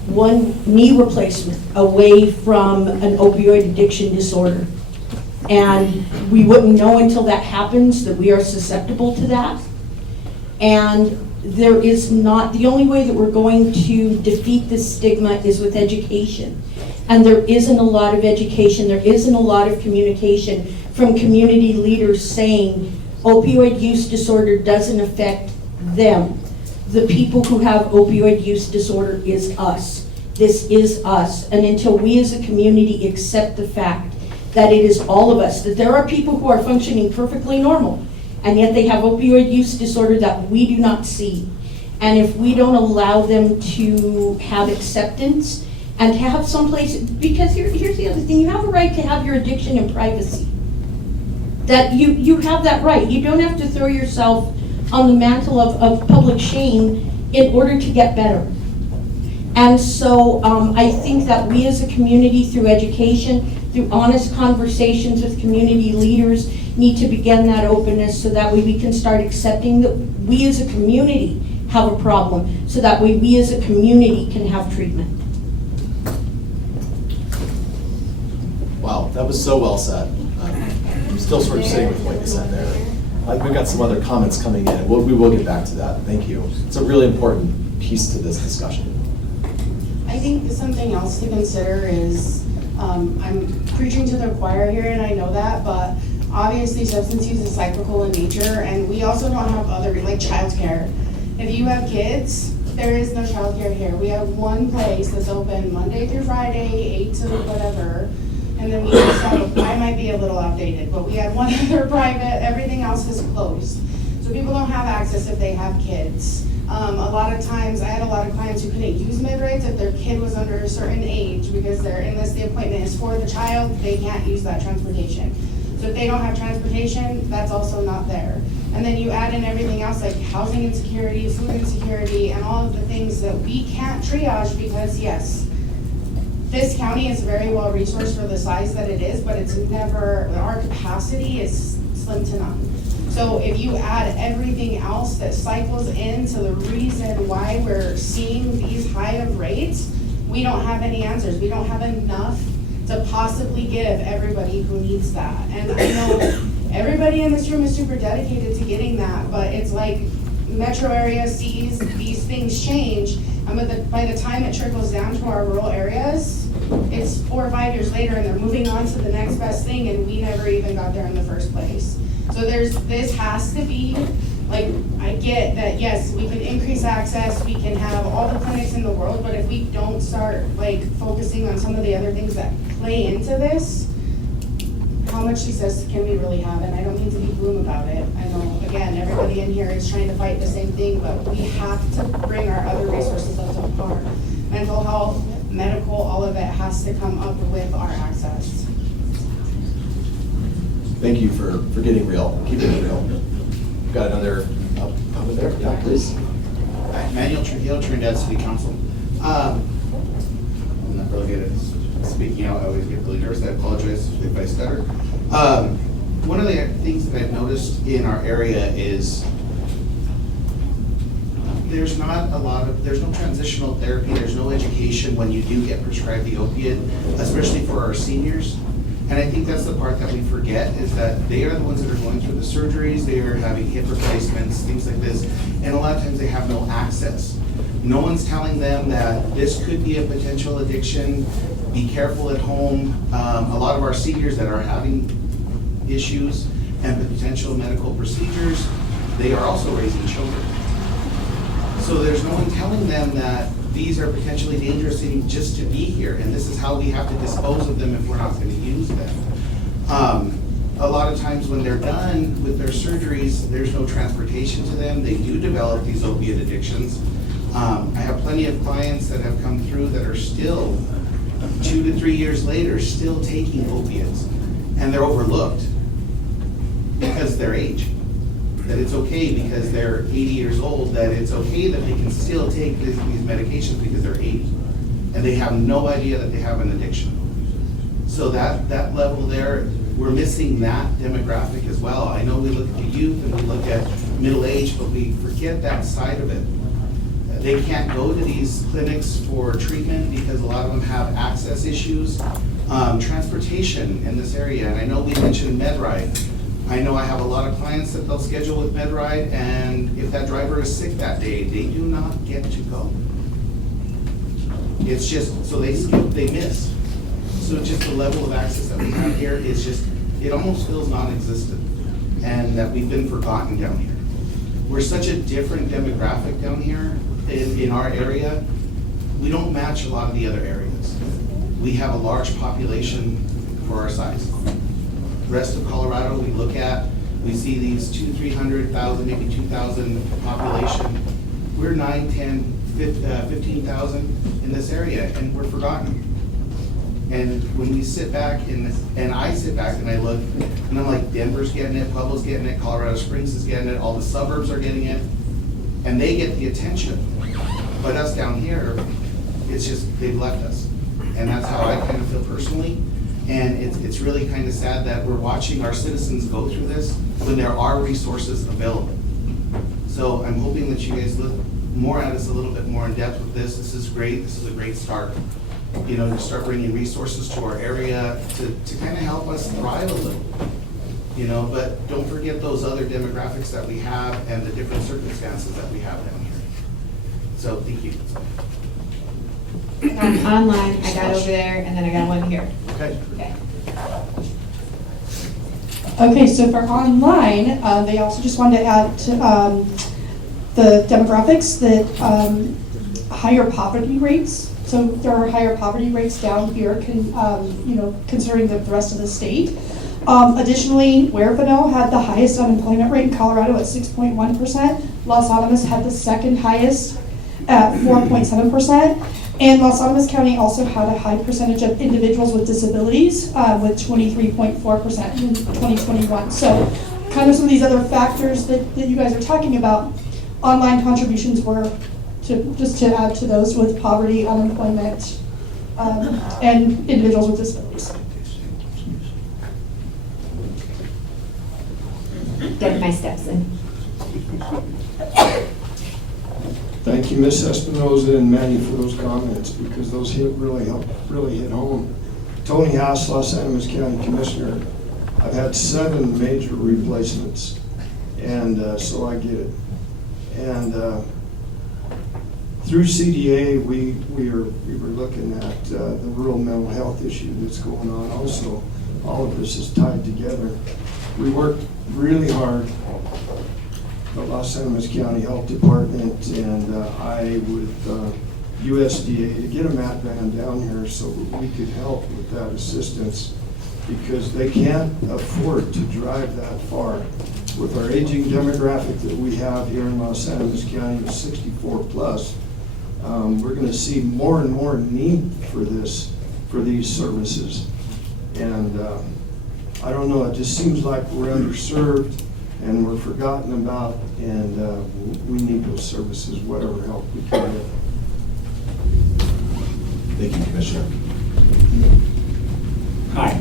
one knee replacement away from an opioid addiction disorder. And we wouldn't know until that happens that we are susceptible to that. And there is not, the only way that we're going to defeat this stigma is with education. And there isn't a lot of education, there isn't a lot of communication from community leaders saying opioid use disorder doesn't affect them. The people who have opioid use disorder is us. This is us. And until we as a community accept the fact that it is all of us, that there are people who are functioning perfectly normal, and yet they have opioid use disorder that we do not see. And if we don't allow them to have acceptance and to have some place, because here's the other thing, you have a right to have your addiction in privacy. That you have that right. You don't have to throw yourself on the mantle of public shame in order to get better. And so I think that we as a community, through education, through honest conversations with community leaders, need to begin that openness so that way we can start accepting that we as a community have a problem, so that way we as a community can have treatment. Wow, that was so well said. I'm still sort of sitting with what you said there. We've got some other comments coming in, and we will get back to that. Thank you. It's a really important piece to this discussion. I think something else to consider is, I'm preaching to the choir here and I know that, but obviously substance use is cyclical in nature, and we also don't have other, like childcare. If you have kids, there is no childcare here. We have one place that's open Monday through Friday, 8 to whatever, and then we just have, I might be a little outdated, but we had one other private, everything else is closed. So people don't have access if they have kids. A lot of times, I had a lot of clients who couldn't use mid-rates if their kid was under a certain age, because unless the appointment is for the child, they can't use that transportation. So if they don't have transportation, that's also not there. And then you add in everything else like housing insecurity, food insecurity, and all of the things that we can't triage because, yes, this county is very well resourced for the size that it is, but it's never, our capacity is slim to none. So if you add everything else that cycles into the reason why we're seeing these high of rates, we don't have any answers. We don't have enough to possibly give everybody who needs that. And I know everybody in this room is super dedicated to getting that, but it's like metro area sees these things change, and by the time it trickles down to our rural areas, it's 4 or 5 years later and they're moving on to the next best thing, and we never even got there in the first place. So this has to be, like, I get that, yes, we can increase access, we can have all the clinics in the world, but if we don't start, like, focusing on some of the other things that play into this, how much success can we really have? And I don't mean to be gloom about it. I know, again, everybody in here is trying to fight the same thing, but we have to bring our other resources up to par. Mental health, medical, all of it has to come up with our access. Thank you for getting real, keeping it real. Got another over there? Yeah, please. Manuel Trujillo, Trinidad City Council. I'm not really good at speaking out. I always get really nervous. I apologize if I stutter. One of the things that I've noticed in our area is there's no transitional therapy, there's no education when you do get prescribed the opiate, especially for our seniors. And I think that's the part that we forget, is that they are the ones that are going through the surgeries, they are having hip replacements, things like this, and a lot of times they have no access. No one's telling them that this could be a potential addiction, be careful at home. A lot of our seniors that are having issues and potential medical procedures, they are also raising children. So there's no one telling them that these are potentially dangerous even just to be here, and this is how we have to dispose of them if we're not going to use them. A lot of times when they're done with their surgeries, there's no transportation to them. They do develop these opiate addictions. I have plenty of clients that have come through that are still 2 to 3 years later still taking opiates, and they're overlooked because of their age. That it's okay because they're 80 years old, that it's okay that they can still take these medications because they're 80. And they have no idea that they have an addiction. So that level there, we're missing that demographic as well. I know we look at the youth and we look at middle age, but we forget that side of it. They can't go to these clinics for treatment because a lot of them have access issues. Transportation in this area, and I know we mentioned MedRide. I know I have a lot of clients that they'll schedule with MedRide, and if that driver is sick that day, they do not get to go. It's just, so they skip, they miss. So just the level of access that we have here is just, it almost feels non-existent, and that we've been forgotten down here. We're such a different demographic down here in our area. We don't match a lot of the other areas. We have a large population for our size. Rest of Colorado, we look at, we see these 300,000, maybe 2,000 population. We're 9, 10, 15,000 in this area, and we're forgotten. And when we sit back and I sit back and I look, and I'm like, Denver's getting it, Pueblo's getting it, Colorado Springs is getting it, all the suburbs are getting it, and they get the attention. But us down here, it's just, they've left us. And that's how I kind of feel personally. And it's really kind of sad that we're watching our citizens go through this when there are resources available. So I'm hoping that you guys look more at us a little bit more in depth with this. This is great. This is a great start. You know, to start bringing resources to our area to kind of help us thrive a little. You know, but don't forget those other demographics that we have and the different circumstances that we have down here. So thank you. Online, I got over there, and then I got one here. Okay. Okay. Okay, so for online, they also just wanted to add to the demographics that higher poverty rates. So there are higher poverty rates down here, considering the rest of the state. Additionally, Huerfano had the highest unemployment rate in Colorado at 6.1%. Los Alamos had the second highest at 4.7%. And Los Alamos County also had a high percentage of individuals with disabilities, with 23.4% in 2021. So kind of some of these other factors that you guys are talking about, online contributions were to add to those with poverty, unemployment, and individuals with disabilities. Get my steps in. Thank you, Ms. Espinoza and Manny, for those comments, because those really hit home. Tony Haas, Los Animas County Commissioner. I've had 7 major replacements, and so I get it. And through CDA, we were looking at the rural mental health issue that's going on. Also, all of this is tied together. We worked really hard, the Los Animas County Health Department and I with USDA to get a mat van down here so we could help with that assistance, because they can't afford to drive that far. With our aging demographic that we have here in Los Animas County of 64 plus, we're going to see more and more need for these services. And I don't know, it just seems like we're underserved and we're forgotten about, and we need those services, whatever help we can get. Thank you, Commissioner. Hi,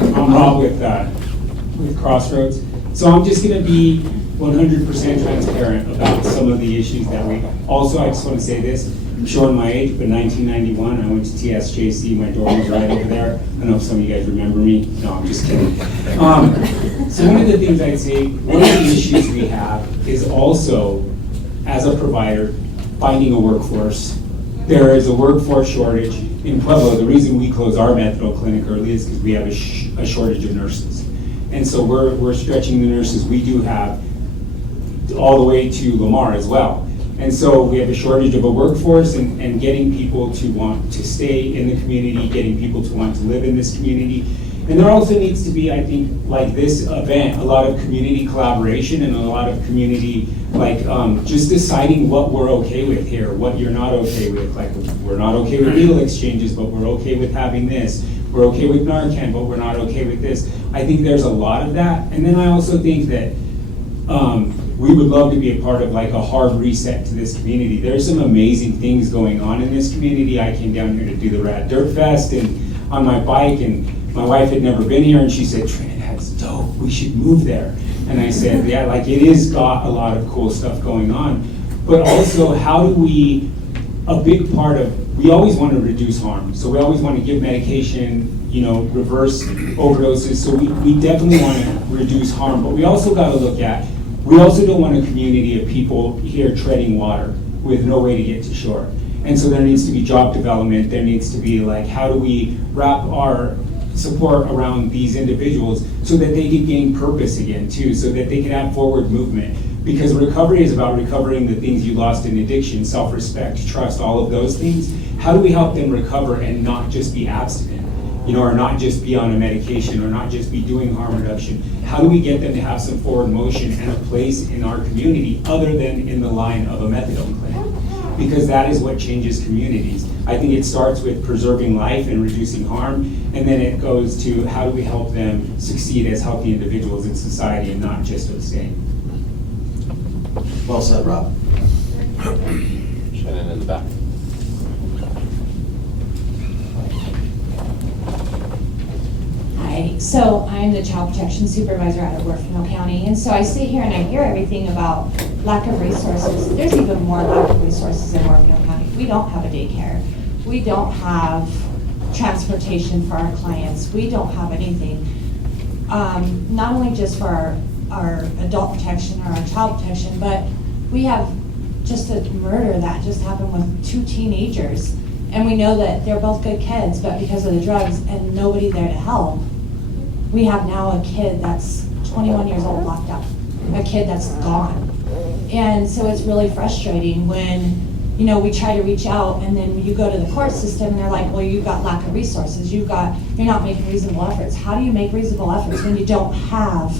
I'm Rob with Crossroads. So I'm just going to be 100% transparent about some of the issues that we. Also, I just want to say this. I'm showing my age, but 1991, I went to TSJC. My dorm was right over there. I don't know if some of you guys remember me. No, I'm just kidding. So one of the things I'd say, one of the issues we have is also, as a provider, finding a workforce. There is a workforce shortage in Pueblo. The reason we close our methadone clinic early is because we have a shortage of nurses. And so we're stretching the nurses we do have all the way to Lamar as well. And so we have a shortage of a workforce and getting people to want to stay in the community, getting people to want to live in this community. And there also needs to be, I think, like this event, a lot of community collaboration and a lot of community, just deciding what we're okay with here, what you're not okay with. Like, we're not okay with needle exchanges, but we're okay with having this. We're okay with Narcan, but we're not okay with this. I think there's a lot of that. And then I also think that we would love to be a part of like a hard reset to this community. There's some amazing things going on in this community. I came down here to do the Rat Dirt Fest and on my bike, and My wife had never been here, and she said, Trinidad's dope, we should move there. And I said, yeah, like it is got a lot of cool stuff going on, but also how do we, a big part of, we always want to reduce harm. So we always want to give medication, you know, reverse overdoses. So we definitely want to reduce harm, but we also got to look at, we also don't want a community of people here treading water with no way to get to shore. And so there needs to be job development, there needs to be like, how do we wrap our support around these individuals so that they can gain purpose again too, so that they can have forward movement. Because recovery is about recovering the things you lost in addiction, self-respect, trust, all of those things. How do we help them recover and not just be abstinent, you know, or not just be on a medication, or not just be doing harm reduction? How do we get them to have some forward motion and a place in our community other than in the line of a methadone clinic? Because that is what changes communities. I think it starts with preserving life and reducing harm, and then it goes to how do we help them succeed as healthy individuals in society and not just abstain. Well said, Rob. Shannon in the back. Hi, so I'm the child protection supervisor out of Orfano County, and so I sit here and I hear everything about lack of resources. There's even more lack of resources in Orfano County. We don't have a daycare. We don't have transportation for our clients. We don't have anything. Not only just for our adult protection or our child protection, but we have just a murder that just happened with 2 teenagers. And we know that they're both good kids, but because of the drugs and nobody there to help, we have now a kid that's 21 years old locked up, a kid that's gone. And so it's really frustrating when, you know, we try to reach out and then you go to the court system and they're like, well, you've got lack of resources, you're not making reasonable efforts. How do you make reasonable efforts when you don't have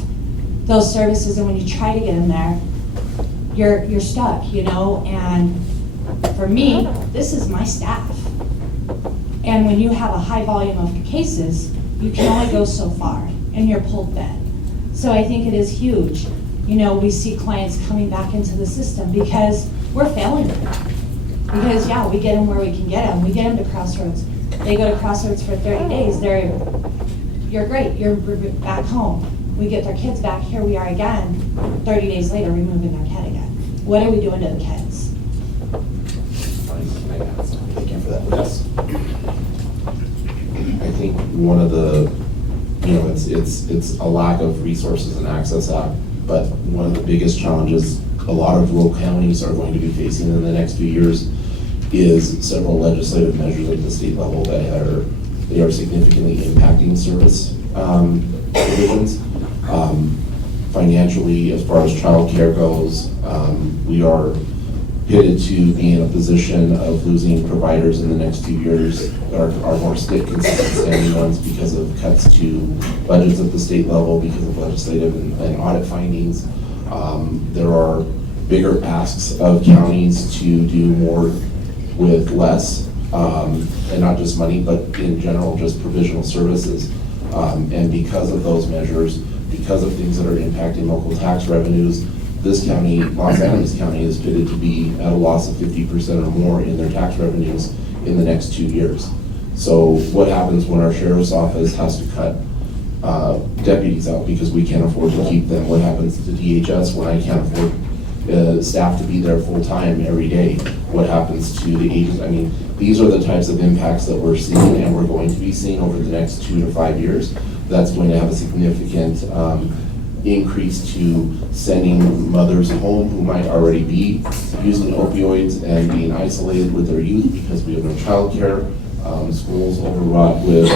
those services, and when you try to get them there, you're stuck, you know? And for me, this is my staff. And when you have a high volume of cases, you can only go so far, and you're pulled then. So I think it is huge. You know, we see clients coming back into the system because we're failing them. Because yeah, we get them where we can get them. We get them to Crossroads. They go to Crossroads for 30 days. You're great, you're back home. We get their kids back, here we are again, 30 days later, removing their kid again. What are we doing to the kids? Thank you for that. Yes. I think one of the, you know, it's a lack of resources and access act, but one of the biggest challenges a lot of rural counties are going to be facing in the next few years is several legislative measures at the state level that are significantly impacting service provisions. Financially, as far as child care goes, we are pitted to be in a position of losing providers in the next 2 years, our more consistent standing ones, because of cuts to budgets at the state level, because of legislative and audit findings. There are bigger asks of counties to do more with less, and not just money, but in general, just provisional services. And because of those measures, because of things that are impacting local tax revenues, this county, Los Angeles County, is pitted to be at a loss of 50% or more in their tax revenues in the next 2 years. So what happens when our sheriff's office has to cut deputies out because we can't afford to keep them? What happens to DHS when I can't afford staff to be there full time every day? What happens to the agents? I mean, these are the types of impacts that we're seeing and we're going to be seeing over the next 2 to 5 years. That's going to have a significant increase to sending mothers home who might already be using opioids and being isolated with their youth because we have no child care, schools overwrought with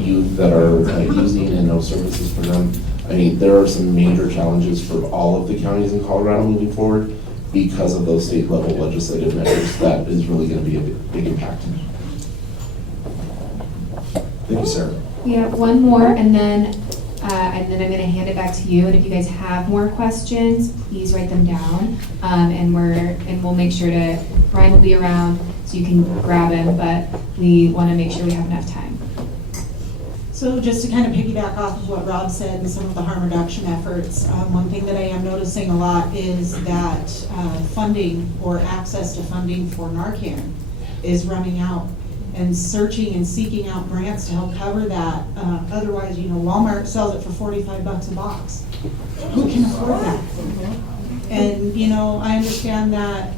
youth that are using and no services for them. I mean, there are some major challenges for all of the counties in Colorado moving forward because of those state level legislative measures. That is really going to be a big impact. Thank you, Sarah. We have one more, and then I'm going to hand it back to you. And if you guys have more questions, please write them down. And we'll make sure to, Brian will be around so you can grab him, but we want to make sure we have enough time. So just to kind of piggyback off of what Rob said and some of the harm reduction efforts, one thing that I am noticing a lot is that funding or access to funding for Narcan is running out. and searching and seeking out grants to help cover that. Otherwise, Walmart sells it for $45 a box. Who can afford that? And, I understand that,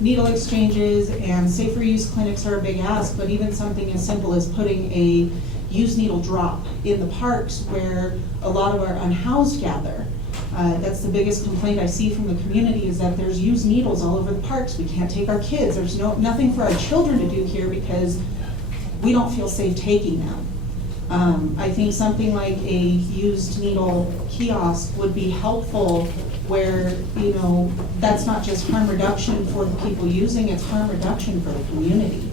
needle exchanges and safer use clinics are a big ask, but even something as simple as putting a used needle drop in the parks where a lot of our unhoused gather. That's the biggest complaint I see from the community, is that there's used needles all over the parks. We can't take our kids. There's nothing for our children to do here because we don't feel safe taking them. I think something like a used needle kiosk would be helpful where, that's not just harm reduction for the people using, it's harm reduction for the community.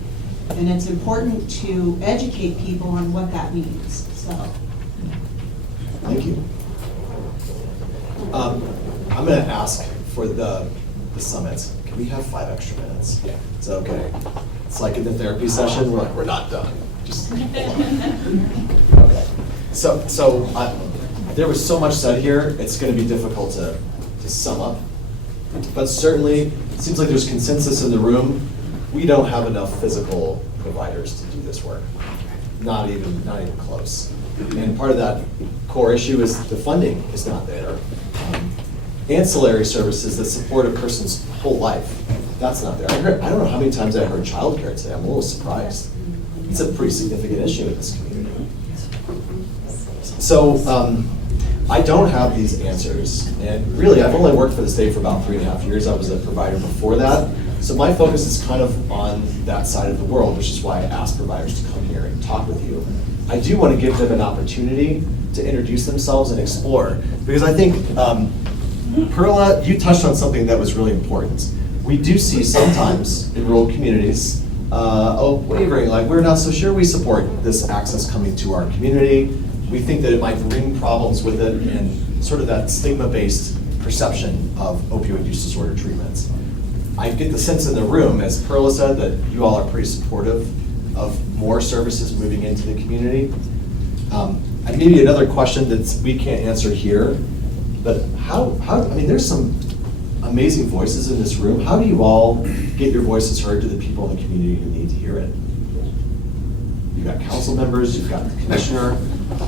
And it's important to educate people on what that means, so. Thank you. I'm gonna ask for the summit. Can we have 5 extra minutes? Yeah. Is that okay? It's like in the therapy session, we're like, we're not done. Just, okay. So there was so much said here, it's gonna be difficult to sum up. But certainly, it seems like there's consensus in the room. We don't have enough physical providers to do this work. Not even close. And part of that core issue is the funding is not there. Ancillary services that support a person's whole life, that's not there. I don't know how many times I heard childcare today. I'm a little surprised. It's a pretty significant issue in this community. So I don't have these answers. And really, I've only worked for the state for about 3.5 years. I was a provider before that. So my focus is kind of on that side of the world, which is why I asked providers to come here and talk with you. I do want to give them an opportunity to introduce themselves and explore, because I think, Perla, you touched on something that was really important. We do see sometimes in rural communities, wavering, like we're not so sure we support this access coming to our community. We think that it might bring problems with it, and sort of that stigma-based perception of opioid use disorder treatments. I get the sense in the room, as Perla said, that you all are pretty supportive of more services moving into the community. And maybe another question that we can't answer here, but I mean, there's some amazing voices in this room. How do you all get your voices heard to the people in the community who need to hear it? You've got council members, you've got the commissioner.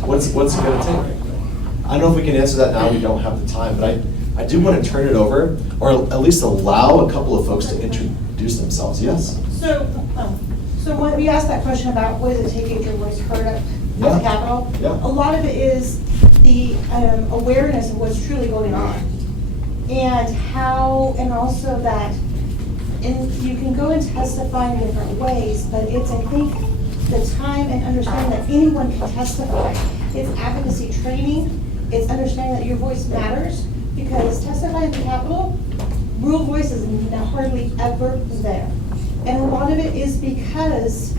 What's it gonna take? I don't know if we can answer that now, we don't have the time, but I do want to turn it over, or at least allow a couple of folks to introduce themselves. Yes? So when we asked that question about what does it take to get your voice heard at the Capitol, a lot of it is the awareness of what's truly going on, and how, and also that, and you can go and testify in different ways, but it's, I think, the time and understanding that anyone can testify. It's advocacy training, it's understanding that your voice matters, because testifying at the Capitol, rural voice is hardly ever there. And a lot of it is because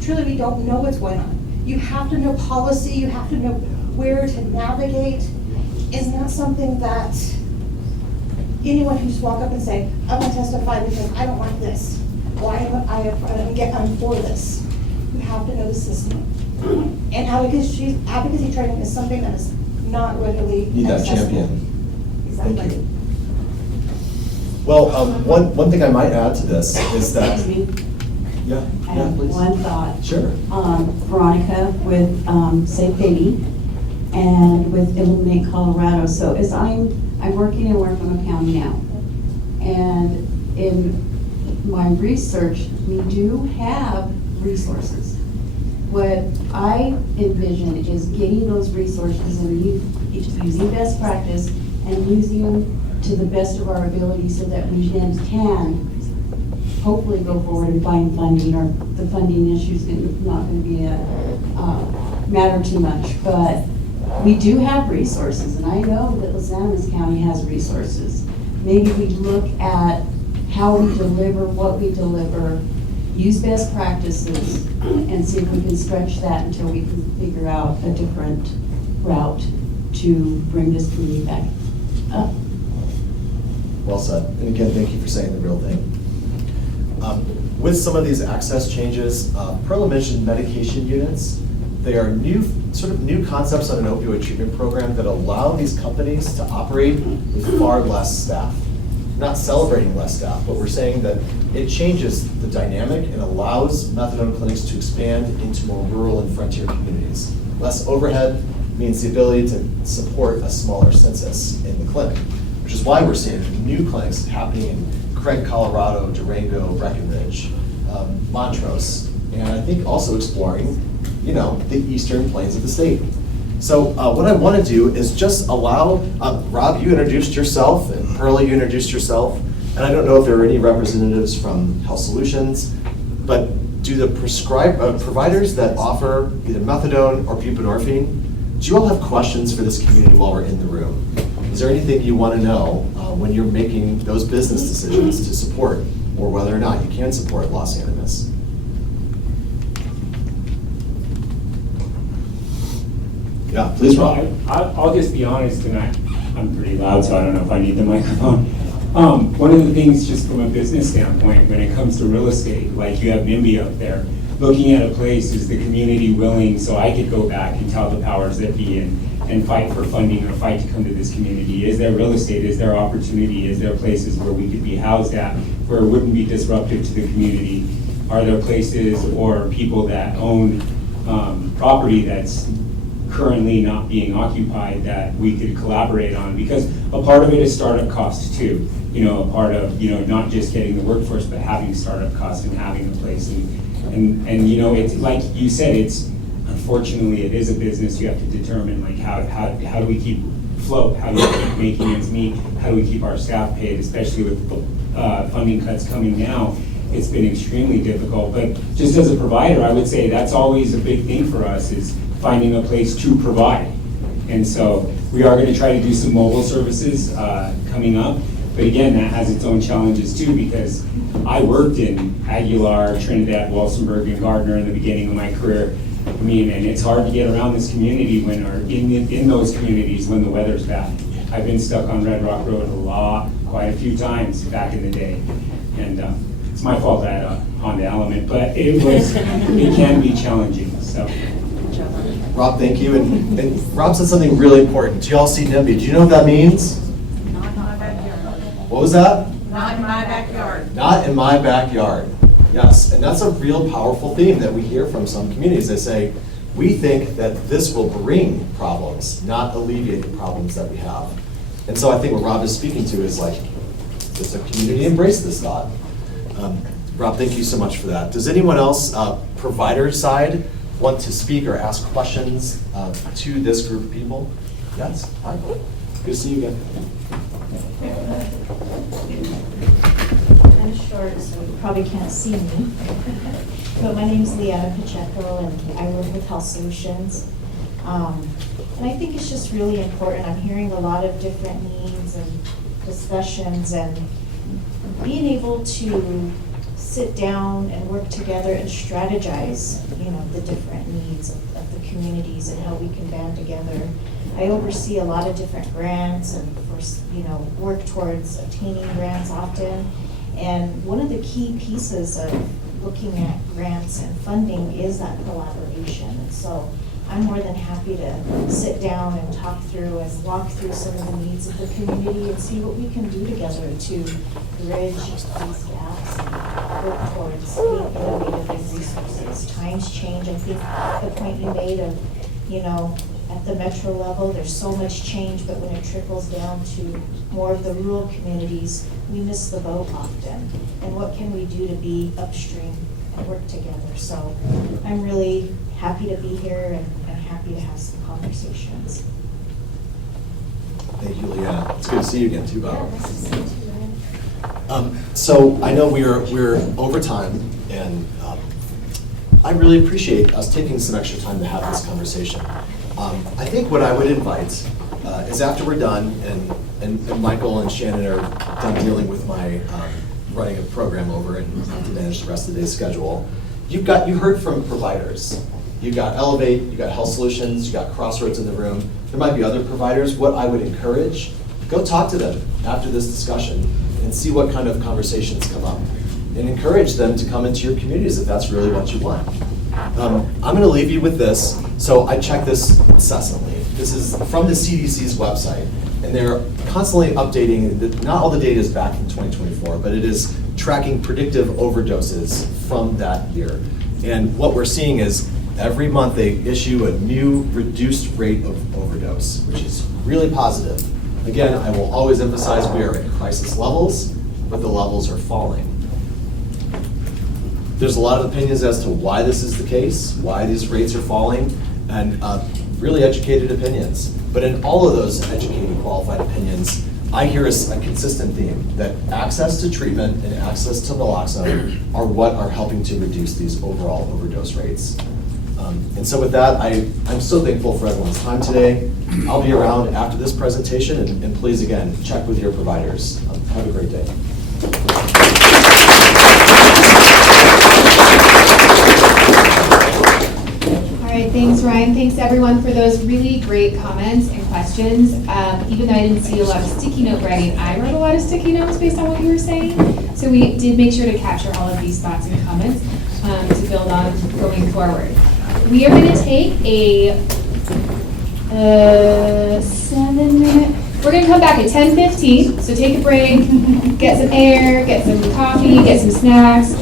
truly we don't know what's going on. You have to know policy, you have to know where to navigate. It's not something that anyone can just walk up and say, I want to testify because I don't like this, or I'm for this. You have to know the system. And advocacy training is something that is not readily Need that accessible. champion. Exactly. Thank you. Well, one thing I might add to this is that, yeah, I have please. one thought. Sure. Veronica with Safe Baby and with Illuminate Colorado. So as I'm working in Werfenau County now, and in my research, we do have resources. What I envision is getting those resources and using best practice and using them to the best of our ability so that we then can hopefully go forward and find funding, or the funding issues is not going to be a matter too much. But we do have resources, and I know that Los Animas County has resources. Maybe we look at how we deliver, what we deliver, use best practices, and see if we can stretch that until we can figure out a different route to bring this community back up. Well said. And again, thank you for saying the real thing. With some of these access changes, Perla mentioned medication units. They are sort of new concepts on an opioid treatment program that allow these companies to operate with far less staff. not celebrating less staff, but we're saying that it changes the dynamic and allows methadone clinics to expand into more rural and frontier communities. Less overhead means the ability to support a smaller census in the clinic, which is why we're seeing new clinics happening in Craig, Colorado, Durango, Breckenridge, Montrose, and I think also exploring, the eastern plains of the state. So what I want to do is just allow, Rob, you introduced yourself, and Pearlie, you introduced yourself, and I don't know if there are any representatives from Health Solutions, but do the providers that offer either methadone or buprenorphine, do you all have questions for this community while we're in the room? Is there anything you want to know when you're making those business decisions to support, or whether or not you can support Los Animas? Yeah, please, Rob. I'll just be honest, and I'm pretty loud, so I don't know if I need the microphone. One of the things, just from a business standpoint, when it comes to real estate, like you have NIMBY up there, looking at a place, is the community willing, so I could go back and tell the powers that be and fight for funding or fight to come to this community? Is there real estate? Is there opportunity? Is there places where we could be housed at, where it wouldn't be disruptive to the community? Are there places or people that own property that's currently not being occupied that we could collaborate on? Because a part of it is startup costs too. A part of, not just getting the workforce, but having startup costs and having a place. And it's like you said, unfortunately, it is a business. You have to determine how do we keep afloat? How do we keep making ends meet? How do we keep our staff paid, especially with funding cuts coming now? It's been extremely difficult. But just as a provider, I would say that's always a big thing for us, is finding a place to provide. And so we are going to try to do some mobile services coming up. But again, that has its own challenges too, because I worked in Aguilar, Trinidad, Walsenburg, and Gardner in the beginning of my career. And it's hard to get around this community when, or in those communities when the weather's bad. I've been stuck on Red Rock Road quite a few times back in the day. And it's my fault I had a Honda Element, but it can be challenging, so. Rob, thank you. And Rob said something really important. Do you all see NIMBY? Do you know what that means? Not in my backyard. What was that? Not in my backyard. Not in my backyard. Yes, and that's a real powerful theme that we hear from some communities. They say, we think that this will bring problems, not alleviate the problems that we have. And so I think what Rob is speaking to is does the community embrace this thought? Rob, thank you so much for that. Does anyone else, provider side, want to speak or ask questions to this group of people? Yes, hi. Good to see you again. I'm short, so you probably can't see me. But my name's Leanna Pacheco, and I work with Health Solutions. And I think it's just really important. I'm hearing a lot of different needs and discussions, and being able to sit down and work together and strategize, the different needs of the communities and how we can band together. I oversee a lot of different grants and, work towards obtaining grants often. And one of the key pieces of looking at grants and funding is that collaboration. And so I'm more than happy to sit down and talk through and walk through some of the needs of the community and see what we can do together to bridge these gaps and work towards being innovative in resources. Times change. I think the point you made of, at the metro level, there's so much change, but when it trickles down to more of the rural communities, we miss the boat often. And what can we do to be upstream and work together? So I'm really happy to be here and happy to have some conversations. Thank you, Leanna. It's good to see you again too, Bob. Yeah, nice to see you too, So I know we're over time, and I really appreciate us taking some extra time to have this conversation. I think what I would invite is after we're done, and Michael and Shannon are done dealing with my running a program over and to manage the rest of the day's schedule, you heard from providers. You got Elevate, you got Health Solutions, you got Crossroads in the room. There might be other providers. What I would encourage, go talk to them after this discussion and see what kind of conversations come up. And encourage them to come into your communities if that's really what you want. I'm going to leave you with this. So I check this incessantly. This is from the CDC's website. And they're constantly updating, not all the data is back from 2024, but it is tracking predictive overdoses from that year. And what we're seeing is every month they issue a new reduced rate of overdose, which is really positive. Again, I will always emphasize we are at crisis levels, but the levels are falling. There's a lot of opinions as to why this is the case, why these rates are falling, and really educated opinions. But in all of those educated, qualified opinions, I hear a consistent theme that access to treatment and access to naloxone are what are helping to reduce these overall overdose rates. And so with that, I'm so thankful for everyone's time today. I'll be around after this presentation, and please, again, check with your providers. Have a great day. All right, thanks, Ryan. Thanks, everyone, for those really great comments and questions. Even though I didn't see a lot of sticky note writing, I wrote a lot of sticky notes based on what you were saying. So we did make sure to capture all of these thoughts and comments to build on going forward. We are going to take a 7-minute, we're going to come back at 10:15, so take a break, get some air, get some coffee, get some snacks,